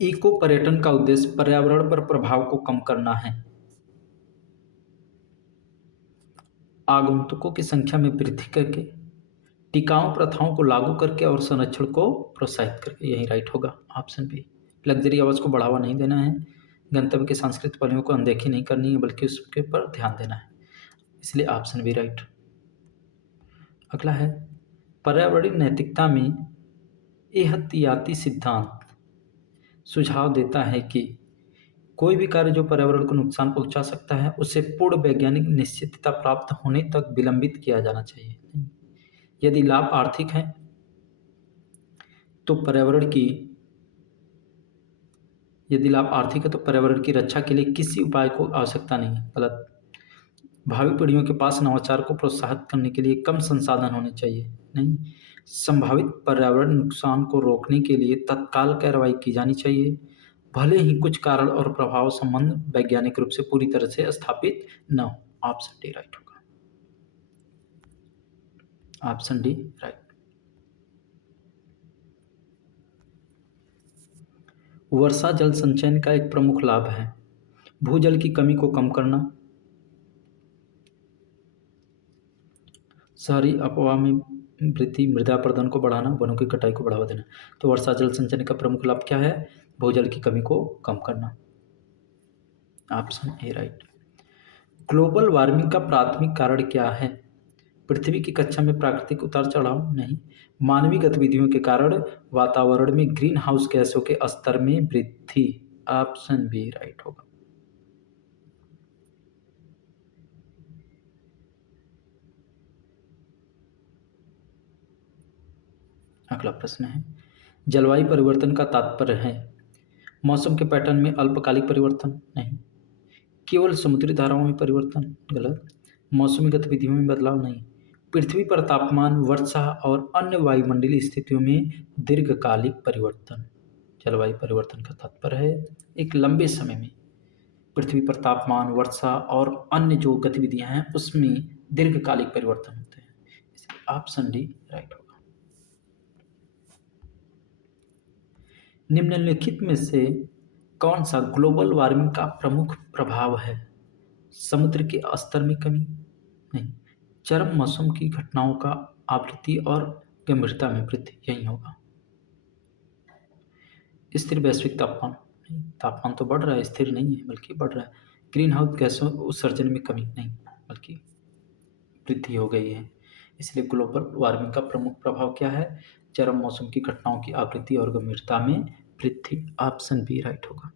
इको पर्यटन का उद्देश्य पर्यावरण पर प्रभाव को कम करना है। आगंतुकों की संख्या में वृद्धि करके, टिकाऊ प्रथाओं को लागू करके और संरक्षण को प्रोत्साहित करके। यही राइट होगा, ऑप्शन बी। लग्जरी आवास को बढ़ावा नहीं देना है, गंतव्य के सांस्कृतिक पहलुओं को अनदेखी नहीं करनी है, बल्कि उसके पर ध्यान देना है, इसलिए ऑप्शन बी राइट। अगला है, पर्यावरणीय नैतिकता में एहतियाती सिद्धांत सुझाव देता है कि कोई भी कार्य जो पर्यावरण को नुकसान पहुंचा सकता है उसे पूर्ण वैज्ञानिक निश्चितता प्राप्त होने तक विलंबित किया जाना चाहिए। यदि लाभ आर्थिक है तो पर्यावरण की यदि लाभ आर्थिक है तो पर्यावरण की रक्षा के लिए किसी उपाय को आवश्यकता नहीं है। गलत। भावी पीढ़ियों के पास नवाचार को प्रोत्साहित करने के लिए कम संसाधन होने चाहिए। नहीं। संभावित पर्यावरण नुकसान को रोकने के लिए तत्काल कार्रवाई की जानी चाहिए, भले ही कुछ कारण और प्रभाव संबंध वैज्ञानिक रूप से पूरी तरह से स्थापित न हो। ऑप्शन डी राइट होगा। Option D right. वर्षा जल संचयन का एक प्रमुख लाभ है भूजल की कमी को कम करना, शहरी अफवाह में वृद्धि, मृदा अपरदन को बढ़ाना, वनों की कटाई को बढ़ावा देना। तो वर्षा जल संचयन का प्रमुख लाभ क्या है? भूजल की कमी को कम करना। Option A right. Global warming का प्राथमिक कारण क्या है? पृथ्वी की कक्षा में प्राकृतिक उतार चढ़ाव? नहीं। मानवीय गतिविधियों के कारण वातावरण में ग्रीन हाउस गैसों के स्तर में वृद्धि। ऑप्शन बी राइट होगा। अगला प्रश्न है, जलवायु परिवर्तन का तात्पर्य है मौसम के पैटर्न में अल्पकालिक परिवर्तन? नहीं। केवल समुद्री धाराओं में परिवर्तन? गलत। मौसमी गतिविधियों में बदलाव? नहीं। पृथ्वी पर तापमान, वर्षा और अन्य वायुमंडलीय स्थितियों में दीर्घकालिक परिवर्तन। जलवायु परिवर्तन का तात्पर्य है एक लंबे समय में पृथ्वी पर तापमान, वर्षा और अन्य जो गतिविधियां हैं उसमें दीर्घकालिक परिवर्तन होते हैं, इसलिए ऑप्शन डी राइट होगा। निम्नलिखित में से कौन सा ग्लोबल वार्मिंग का प्रमुख प्रभाव है? समुद्र के स्तर में कमी? नहीं। चरम मौसम की घटनाओं का आवृत्ति और गंभीरता में वृद्धि? यही होगा। स्थिर वैश्विक तापमान? नहीं, तापमान तो बढ़ रहा है, स्थिर नहीं है बल्कि बढ़ रहा है। ग्रीन हाउस गैसों उत्सर्जन में कमी? नहीं, बल्कि वृद्धि हो गई है, इसलिए ग्लोबल वार्मिंग का प्रमुख प्रभाव क्या है? चरम मौसम की घटनाओं की आवृत्ति और गंभीरता में वृद्धि। ऑप्शन बी राइट होगा।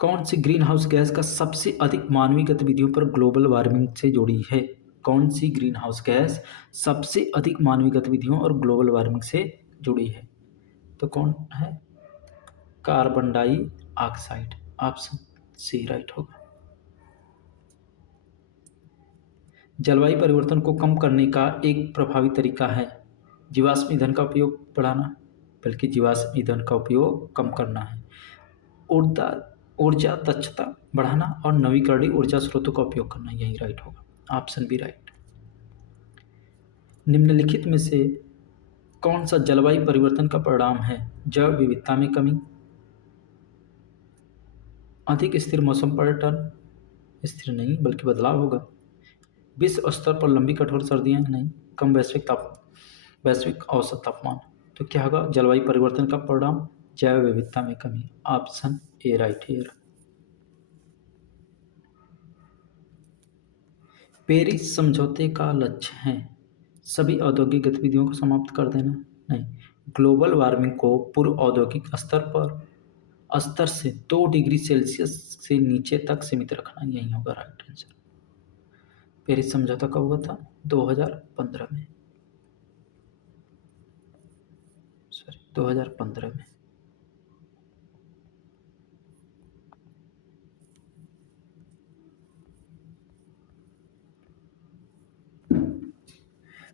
कौन सी ग्रीन हाउस गैस का सबसे अधिक मानवीय गतिविधियों पर ग्लोबल वार्मिंग से जुड़ी है? कौन सी ग्रीन हाउस गैस सबसे अधिक मानवीय गतिविधियों और ग्लोबल वार्मिंग से जुड़ी है? तो कौन है? Carbon dioxide. Option C right होगा। जलवायु परिवर्तन को कम करने का एक प्रभावी तरीका है जीवाश्म ईंधन का उपयोग बढ़ाना, बल्कि जीवाश्म ईंधन का उपयोग कम करना है। ऊर्जा ऊर्जा दक्षता बढ़ाना और नवीकरणीय ऊर्जा स्रोतों का उपयोग करना, यही राइट होगा। Option B right. निम्नलिखित में से कौन सा जलवायु परिवर्तन का परिणाम है? जैव विविधता में कमी, अधिक स्थिर मौसम पैटर्न? स्थिर नहीं बल्कि बदलाव होगा। विश्व स्तर पर लंबी कठोर सर्दियां? नहीं। कम वैश्विक औसत तापमान? तो क्या होगा जलवायु परिवर्तन का परिणाम? जैव विविधता में कमी। Option A right here. Paris समझौते का लक्ष्य है सभी औद्योगिक गतिविधियों को समाप्त कर देना? नहीं। ग्लोबल वार्मिंग को पूर्व औद्योगिक स्तर से 2 डिग्री सेल्सियस से नीचे तक सीमित रखना, यही होगा राइट आंसर। पेरिस समझौता कब हुआ था? 2015 में, सॉरी 2015 में।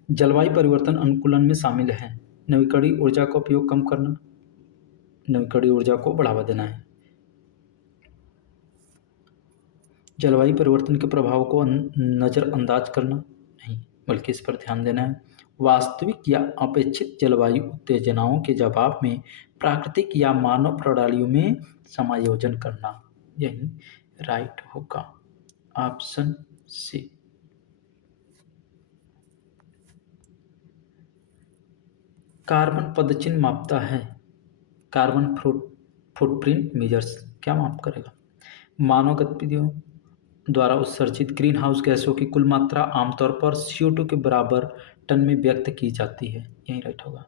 जलवायु परिवर्तन अनुकूलन में शामिल है नवीकरणीय ऊर्जा का उपयोग कम करना, नवीकरणीय ऊर्जा को बढ़ावा देना है। जलवायु परिवर्तन के प्रभाव को नज़रअंदाज करना नहीं, बल्कि इस पर ध्यान देना है। वास्तविक या अपेक्षित जलवायु उत्तेजनाओं के जवाब में प्राकृतिक या मानव प्रणालियों में समायोजन करना, यही राइट होगा, ऑप्शन सी। कार्बन पदचिह्न मापता है, कार्बन फुटप्रिंट मेजर्स, क्या माप करेगा? मानव गतिविधियों द्वारा उत्सर्जित ग्रीन हाउस गैसों की कुल मात्रा आमतौर पर CO2 के बराबर टन में व्यक्त की जाती है, यही राइट होगा।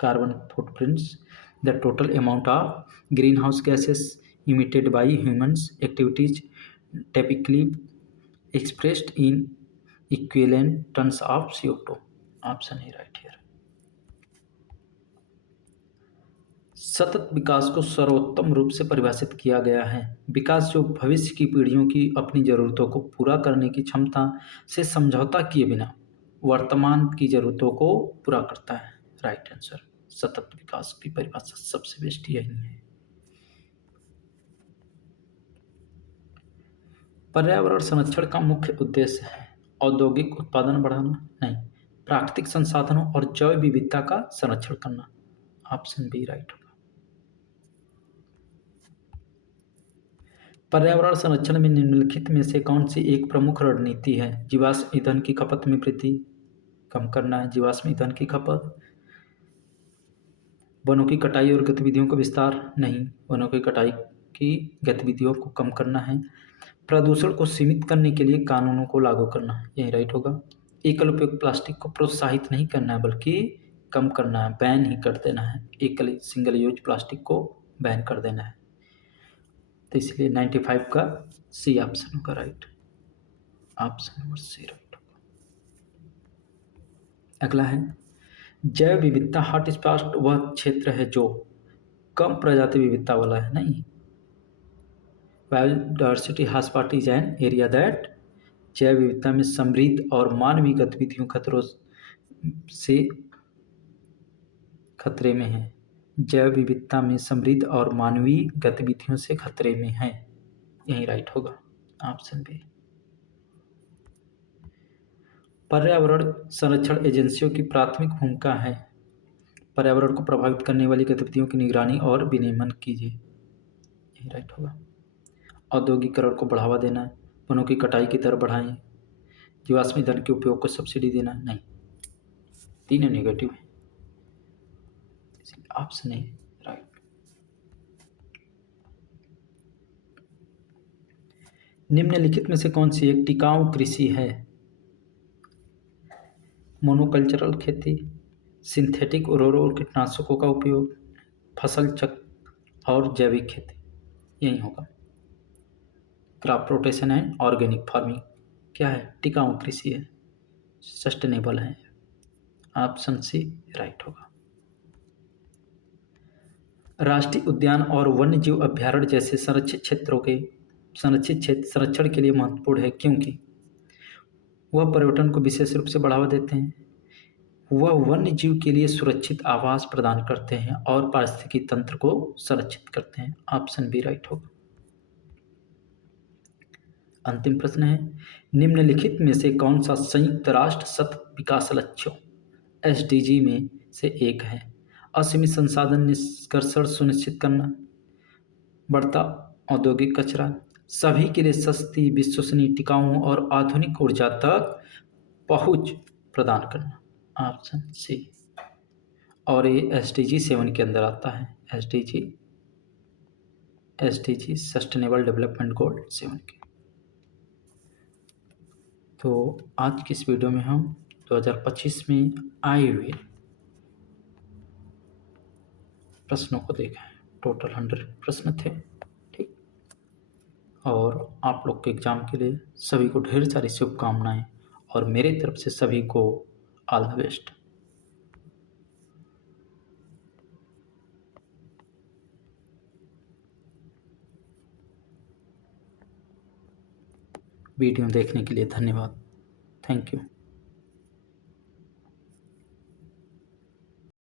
Carbon footprints the total amount of green house gases emitted by humans activities typically expressed in equivalent tons of CO2, option A right here. सतत विकास को सर्वोत्तम रूप से परिभाषित किया गया है, विकास जो भविष्य की पीढ़ियों की अपनी ज़रूरतों को पूरा करने की क्षमता से समझौता किए बिना वर्तमान की ज़रूरतों को पूरा करता है, राइट आंसर। सतत विकास की परिभाषा सबसे बेस्ट यही है। पर्यावरण संरक्षण का मुख्य उद्देश्य है औद्योगिक उत्पादन बढ़ाना नहीं, प्राकृतिक संसाधनों और जैव विविधता का संरक्षण करना, ऑप्शन बी राइट होगा। पर्यावरण संरक्षण में निम्नलिखित में से कौन सी एक प्रमुख रणनीति है? जीवाश्म ईंधन की खपत में वृद्धि कम करना है, जीवाश्म ईंधन की खपत। वनों की कटाई और गतिविधियों का विस्तार नहीं, वनों की कटाई की गतिविधियों को कम करना है। प्रदूषण को सीमित करने के लिए कानूनों को लागू करना है, यही राइट होगा। एकल उपयोग प्लास्टिक को प्रोत्साहित नहीं करना है बल्कि कम करना है, बैन ही कर देना है। एकल सिंगल यूज प्लास्टिक को बैन कर देना है, तो इसलिए 95 का सी ऑप्शन होगा right, option number C right होगा। अगला है जैव विविधता हॉटस्पॉट वह क्षेत्र है जो कम प्रजाति विविधता वाला है, नहीं। Biodiversity hotspot is an area that जैव विविधता में समृद्ध और मानवीय गतिविधियों खतरों से खतरे में है, जैव विविधता में समृद्ध और मानवीय गतिविधियों से खतरे में है, यही राइट होगा, ऑप्शन बी। पर्यावरण संरक्षण एजेंसियों की प्राथमिक भूमिका है पर्यावरण को प्रभावित करने वाली गतिविधियों की निगरानी और विनियमन कीजिए, यही राइट होगा। औद्योगिकरण को बढ़ावा देना, वनों की कटाई की दर बढ़ाएं, जीवाश्म ईंधन के उपयोग को सब्सिडी देना, नहीं, तीनों नेगेटिव है, ऑप्शन ए राइट। निम्नलिखित में से कौन सी एक टिकाऊ कृषि है? मोनोकल्चरल खेती, सिंथेटिक उर्वरकों और कीटनाशकों का उपयोग, फसल चक्र और जैविक खेती, यही होगा। Crop rotation and organic farming क्या है? टिकाऊ कृषि है, सस्टेनेबल है, ऑप्शन सी राइट होगा। राष्ट्रीय उद्यान और वन्यजीव अभ्यारण्य जैसे संरक्षित क्षेत्रों के संरक्षित क्षेत्र संरक्षण के लिए महत्वपूर्ण है क्योंकि वह पर्यटन को विशेष रूप से बढ़ावा देते हैं, वह वन्य जीव के लिए सुरक्षित आवास प्रदान करते हैं और पारिस्थितिकी तंत्र को संरक्षित करते हैं, ऑप्शन बी राइट होगा। अंतिम प्रश्न है निम्नलिखित में से कौन सा संयुक्त राष्ट्र सतत विकास लक्ष्यों SDG में से एक है? असीमित संसाधन निष्कर्षण सुनिश्चित करना, बढ़ता औद्योगिक कचरा, सभी के लिए सस्ती विश्वसनीय टिकाऊ और आधुनिक ऊर्जा तक पहुंच प्रदान करना, ऑप्शन सी। और ये SDG 7 के अंदर आता है, SDG सस्टेनेबल डेवलपमेंट गोल 7 के। तो आज की इस वीडियो में हम 2025 में आए हुए प्रश्नों को देखा है, टोटल 100 प्रश्न थे, ठीक। और आप लोग के एग्ज़ाम के लिए सभी को ढेर सारी शुभकामनाएं और मेरे तरफ से सभी को ऑल द बेस्ट। वीडियो देखने के लिए धन्यवाद, थैंक यू।